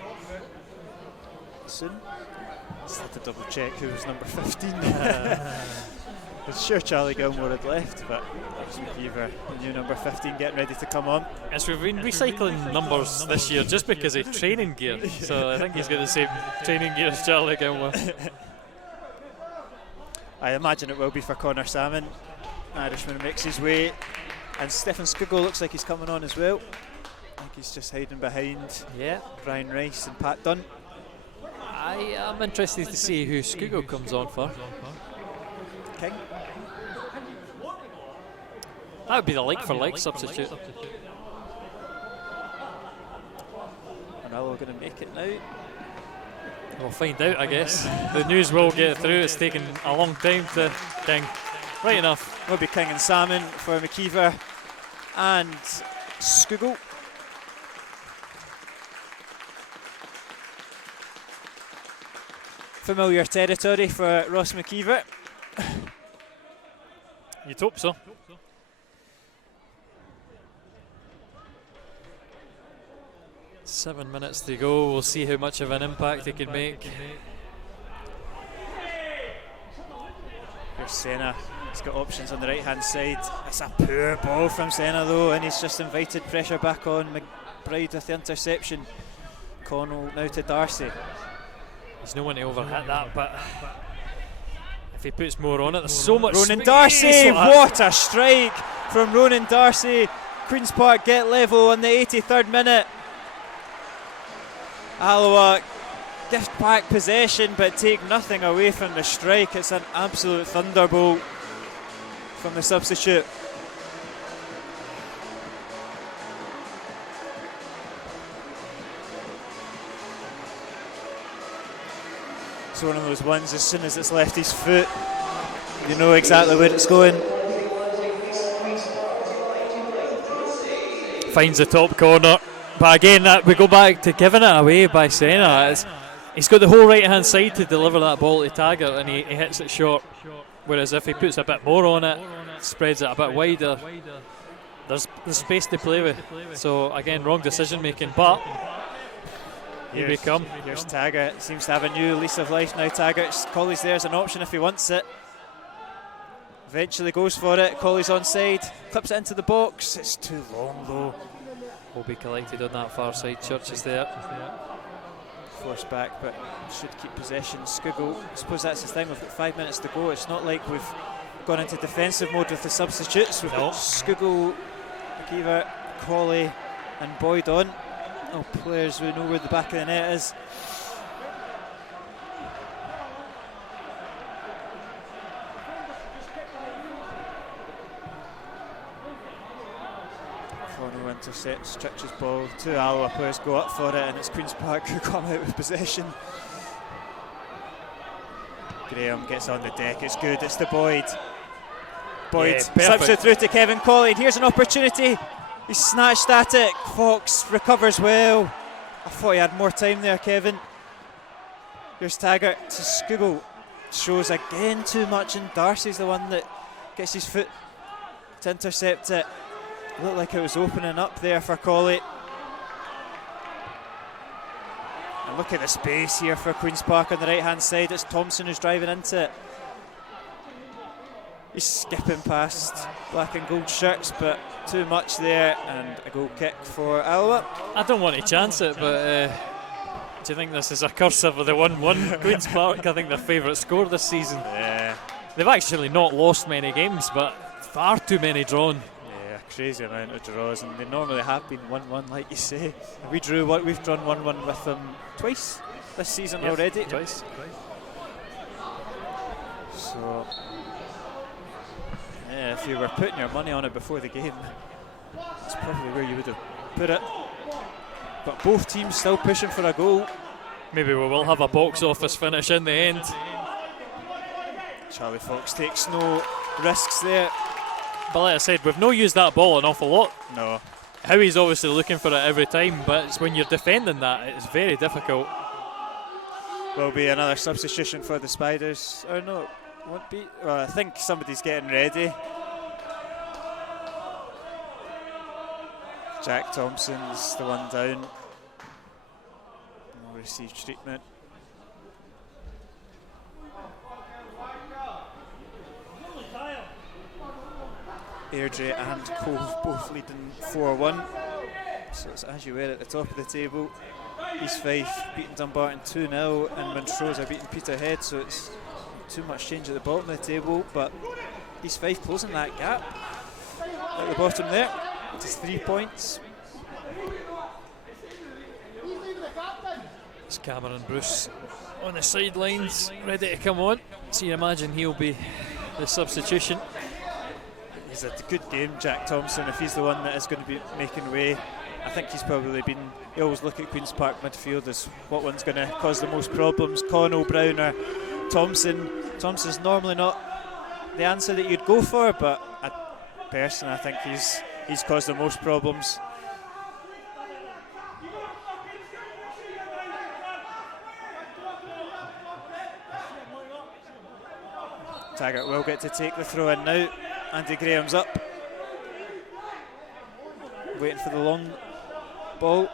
soon. Just had to double check who was number 15. I'm sure Charlie Gilmore had left, but Ross McKeever, the new number 15, getting ready to come on. Yes, we've been recycling numbers this year just because of training gear, so I think he's got the same training gear as Charlie Gilmore. I imagine it will be for Connor Salmon. Irishman makes his way, and Stephen Skugel looks like he's coming on as well. I think he's just hiding behind Brian Rice and Pat Dunn. I am interested to see who Skugel comes on for. King. That would be the like-for-like substitute. And Alloa going to make it now. We'll find out, I guess. The news will get through. It's taken a long time to King. Right enough. Will be King and Salmon for McKeever and Skugel. Familiar territory for Ross McKeever. You'd hope so. Seven minutes to go. We'll see how much of an impact he can make. Here's Senna. He's got options on the right hand side. It's a poor ball from Senna though, and he's just invited pressure back on McBride with the interception. Connell now to Darcy. There's no one to overhit that, but if he puts more on it, there's so much Ronan space. Darcy, what a strike from Ronan Darcy. Queen's Park get level on the 83rd minute. Alloa gift back possession but take nothing away from the strike. It's an absolute thunderbolt from the substitute. It's one of those ones, as soon as it's left his foot, you know exactly where it's going. Finds the top corner, but again we go back to giving it away by Senna. He's got the whole right hand side to deliver that ball to Taggart, and he hits it short, whereas if he puts a bit more on it, spreads it a bit wider, there's space to play with. So again, wrong decision making, but Here's Taggart. Seems to have a new lease of life now. Taggart's Colley's there as an option if he wants it. Eventually goes for it. Colley's onside. Clips it into the box. It's too long though. Will be collected on that far side. Church is there. Forced back, but should keep possession. Skugel, I suppose that's his thing. We've got 5 minutes to go. It's not like we've gone into defensive mode with the substitutes. We've got Skugel, McKeever, Colley, and Boyd on. Oh, players who know where the back of the net is. Connell intercepts, Church's ball. Two Alloa players go up for it, and it's Queen's Park who come out with possession. Graham gets on the deck, it's good, it's to Boyd. Boyd Yeah, slips it through to Kevin Colley. Here's an opportunity. He's snatched at it. Fox recovers well. I thought he had more time there, Kevin. Here's Taggart to Skugel. Shows again too much, and Darcy's the one that gets his foot to intercept it. Looked like it was opening up there for Colley. And look at the space here for Queen's Park on the right hand side. It's Thompson who's driving into it. He's skipping past black and gold shirts, but too much there, and a goal kick for Alloa. I don't want to chance it, but do you think this is a curse over the 1-1 Queen's Park? I think their favourite score this season. Yeah. They've actually not lost many games, but far too many drawn. Yeah, crazy amount of draws, and they normally have been 1-1, like you say. We've drawn 1-1 with them twice this season already. Twice. So, yeah, if you were putting your money on it before the game, that's probably where you would have put it. But both teams still pushing for a goal. Maybe we will have a box office finish in the end. Charlie Fox takes no risks there. But like I said, we've not used that ball an awful lot. No. Howie's obviously looking for it every time, but it's when you're defending that, it's very difficult. Will be another substitution for the Spiders. Or no, won't be. Well, I think somebody's getting ready. Jack Thompson's the one down. Will receive treatment. Airdrie and Cove both leading 4-1. So it's as you were at the top of the table. East Fife beating Dumbarton 2-0, and Montrose are beating Peterhead, so it's not too much change at the bottom of the table, but East Fife closing that gap at the bottom there. It's 3 points. It's Cameron Bruce on the sidelines, ready to come on. So you imagine he'll be the substitution. He's a good game, Jack Thompson, if he's the one that is going to be making way. I think he's probably been, you always look at Queen's Park midfield as what one's going to cause the most problems, Connell, Brown or Thompson. Thompson's normally not the answer that you'd go for, but personally I think he's caused the most problems. Taggart will get to take the throw in now. Andy Graham's up, waiting for the long ball.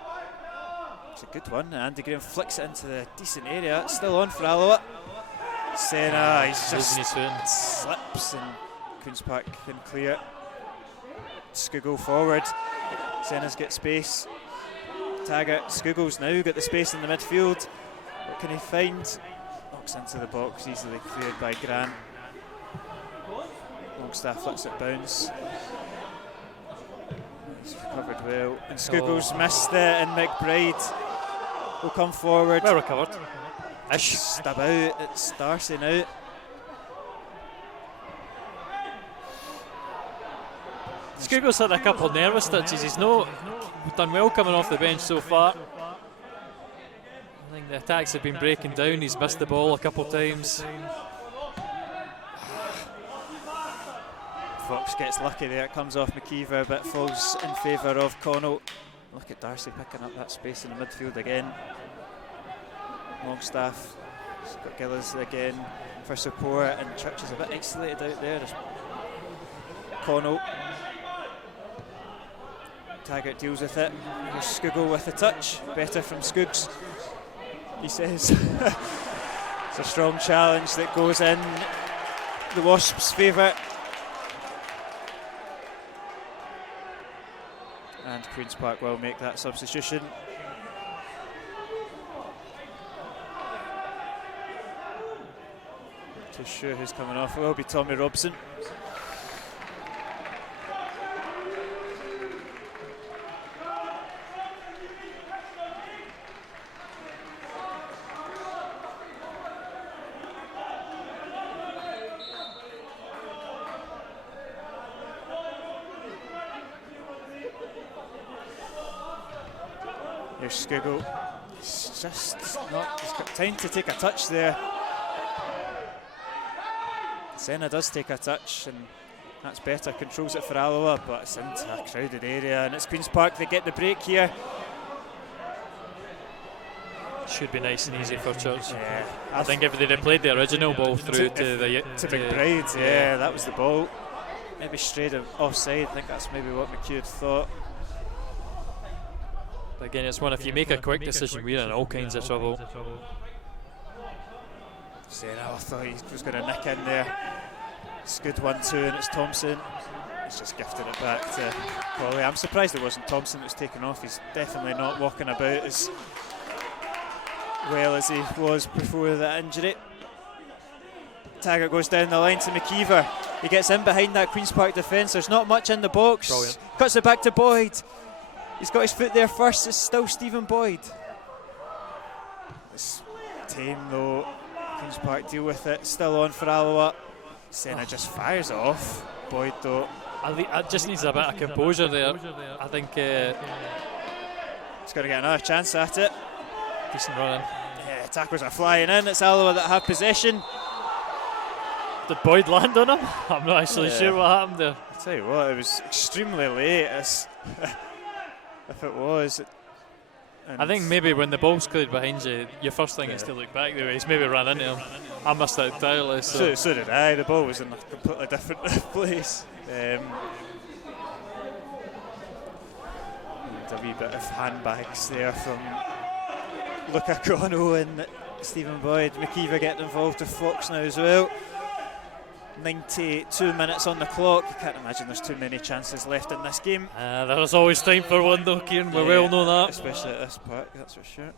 It's a good one. Andy Graham flicks it into the decent area. It's still on for Alloa. Senna, he's just slips, and Queen's Park can clear. Skugel forward. Senna's got space. Taggart, Skugel's now got the space in the midfield. What can he find? Knocks into the box, easily cleared by Grant. Longstaff lets it bounce. He's recovered well. And Skugel's missed it, and McBride will come forward. Well recovered. Stab out, it's Darcy now. Skugel's had a couple of nervous stitches. He's not done well coming off the bench so far. I think the attacks have been breaking down. He's missed the ball a couple of times. Fox gets lucky there, it comes off McKeever, but falls in favour of Connell. Look at Darcy picking up that space in the midfield again. Longstaff, he's got Gillis again for support, and Church is a bit isolated out there. There's Connell. Taggart deals with it. Here's Skugel with the touch, better from Skuggs, he says. It's a strong challenge that goes in the Wasps' favour. And Queen's Park will make that substitution. Not too sure who's coming off. It will be Tommy Robson. Here's Skugel. He's got time to take a touch there. Senna does take a touch, and That's better, controls it for Alloa, but it's into a crowded area, and it's Queen's Park. They get the break here. Should be nice and easy for Church. Yeah, I think if they'd have played the original ball through to McBride, yeah, that was the ball. Maybe straight offside. I think that's maybe what McHugh had thought. But again, it's one, if you make a quick decision, we're in all kinds of trouble. I thought he was going to nick in there. It's a good 1-2, and it's Thompson. He's just gifted it back to Colley. I'm surprised it wasn't Thompson that was taken off. He's definitely not walking about as well as he was before that injury. Taggart goes down the line to McKeever. He gets in behind that Queen's Park defence. There's not much in the box. Brilliant. Cuts it back to Boyd. He's got his foot there first. It's still Stephen Boyd. It's tame though. Queen's Park deal with it. Still on for Alloa. Senna just fires it off. Boyd though. I just needs a bit of composure there. I think he's got to get another chance at it. Decent running. Yeah, tackles are flying in. It's Alloa that have possession. Did Boyd land on him? I'm not actually sure what happened there. I'll tell you what, it was extremely late. If it was. I think maybe when the ball's cleared behind you, your first thing is to look back the way he's maybe ran into him. I missed it entirely. So did I. The ball was in a completely different place. A wee bit of handbags there from Luca Cono and Stephen Boyd. McKeever getting involved with Fox now as well. 92 minutes on the clock. You can't imagine there's too many chances left in this game. There's always time for one though, Kieran. We well know that. Especially at this park, that's for sure.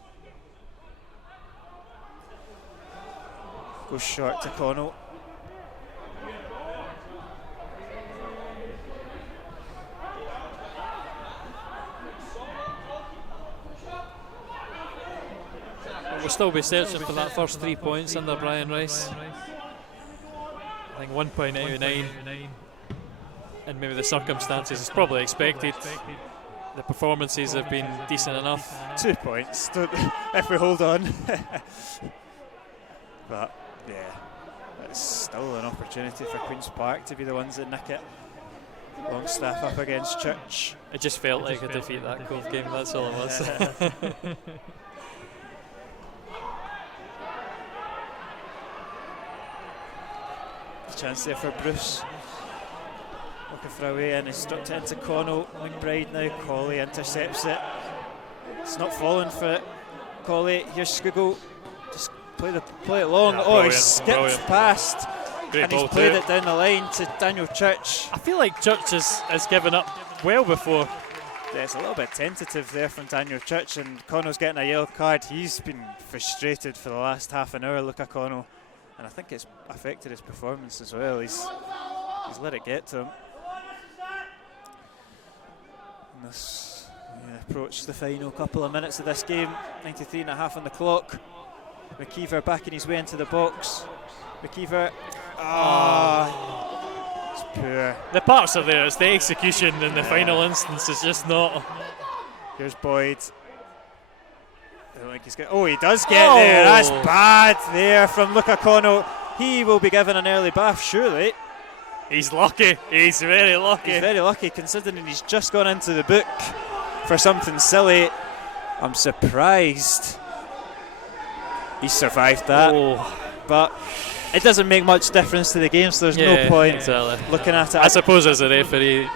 Goes short to Connell. We'll still be searching for that first 3 points under Brian Rice. I think 1 point out of 9, and maybe the circumstances is probably expected. The performances have been decent enough. 2 points, if we hold on. But yeah, it's still an opportunity for Queen's Park to be the ones that nick it. Longstaff up against Church. It just felt like a defeat, that Cove game, that's all it was. Chance there for Bruce. Looking for a way in. He's stuck it into Connell. McBride now. Colley intercepts it. It's not falling for it. Colley. Here's Skugel. Just play it long. He skipped past. Great and ball he's played it down the line to Daniel Church. I feel like Church has given up well before. Yeah, it's a little bit tentative there from Daniel Church, and Connell's getting a yellow card. He's been frustrated for the last half an hour, Luca Connell. And I think it's affected his performance as well. He's let it get to him. And this approach the final couple of minutes of this game. 93 and a half on the clock. McKeever backing his way into the box. McKeever. It's poor. The parts are there. It's the execution in the final instance is just not. Here's Boyd. I don't think he's he does get there. That's bad there from Luca Connell. He will be given an early bath, surely. He's lucky. He's very lucky. He's very lucky considering he's just gone into the book for something silly. I'm surprised he survived that. But it doesn't make much difference to the game, so there's no point looking at it. I suppose as a referee,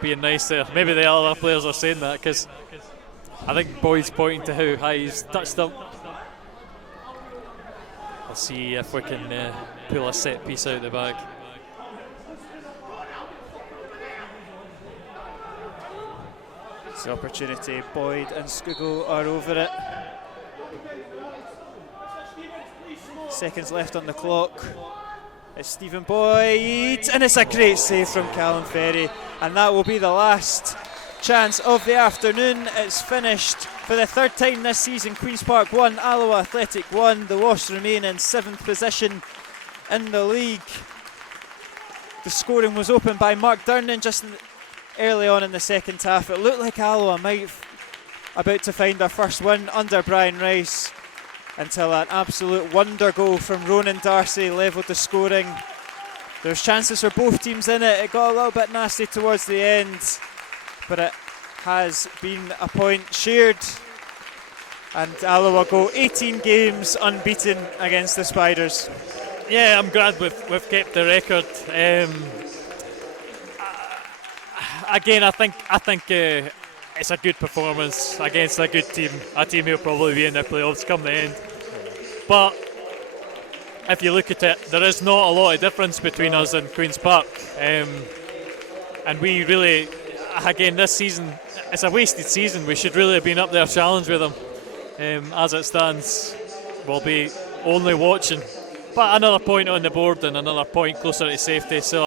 being nice there. Maybe the other players are saying that because I think Boyd's pointing to how high he's touched him. We'll see if we can pull a set piece out of the bag. It's the opportunity. Boyd and Skugel are over it. Seconds left on the clock. It's Stephen Boyd, and it's a great save from Callum Ferry, and that will be the last chance of the afternoon. It's finished for the third time this season. Queen's Park 1, Alloa Athletic 1. The Wasps remain in 7th position in the league. The scoring was opened by Mark Durnan just early on in the second half. It looked like Alloa might about to find their first win under Brian Rice until an absolute wonder goal from Ronan Darcy levelled the scoring. There's chances for both teams in it. It got a little bit nasty towards the end, but it has been a point shared. And Alloa go 18 games unbeaten against the Spiders. Yeah, I'm glad we've kept the record. Again, I think it's a good performance against a good team, a team who'll probably be in the playoffs come the end. But if you look at it, there is not a lot of difference between us and Queen's Park. And we really, again, this season, it's a wasted season. We should really have been up there challenge with them. As it stands, we'll be only watching. But another point on the board and another point closer to safety. So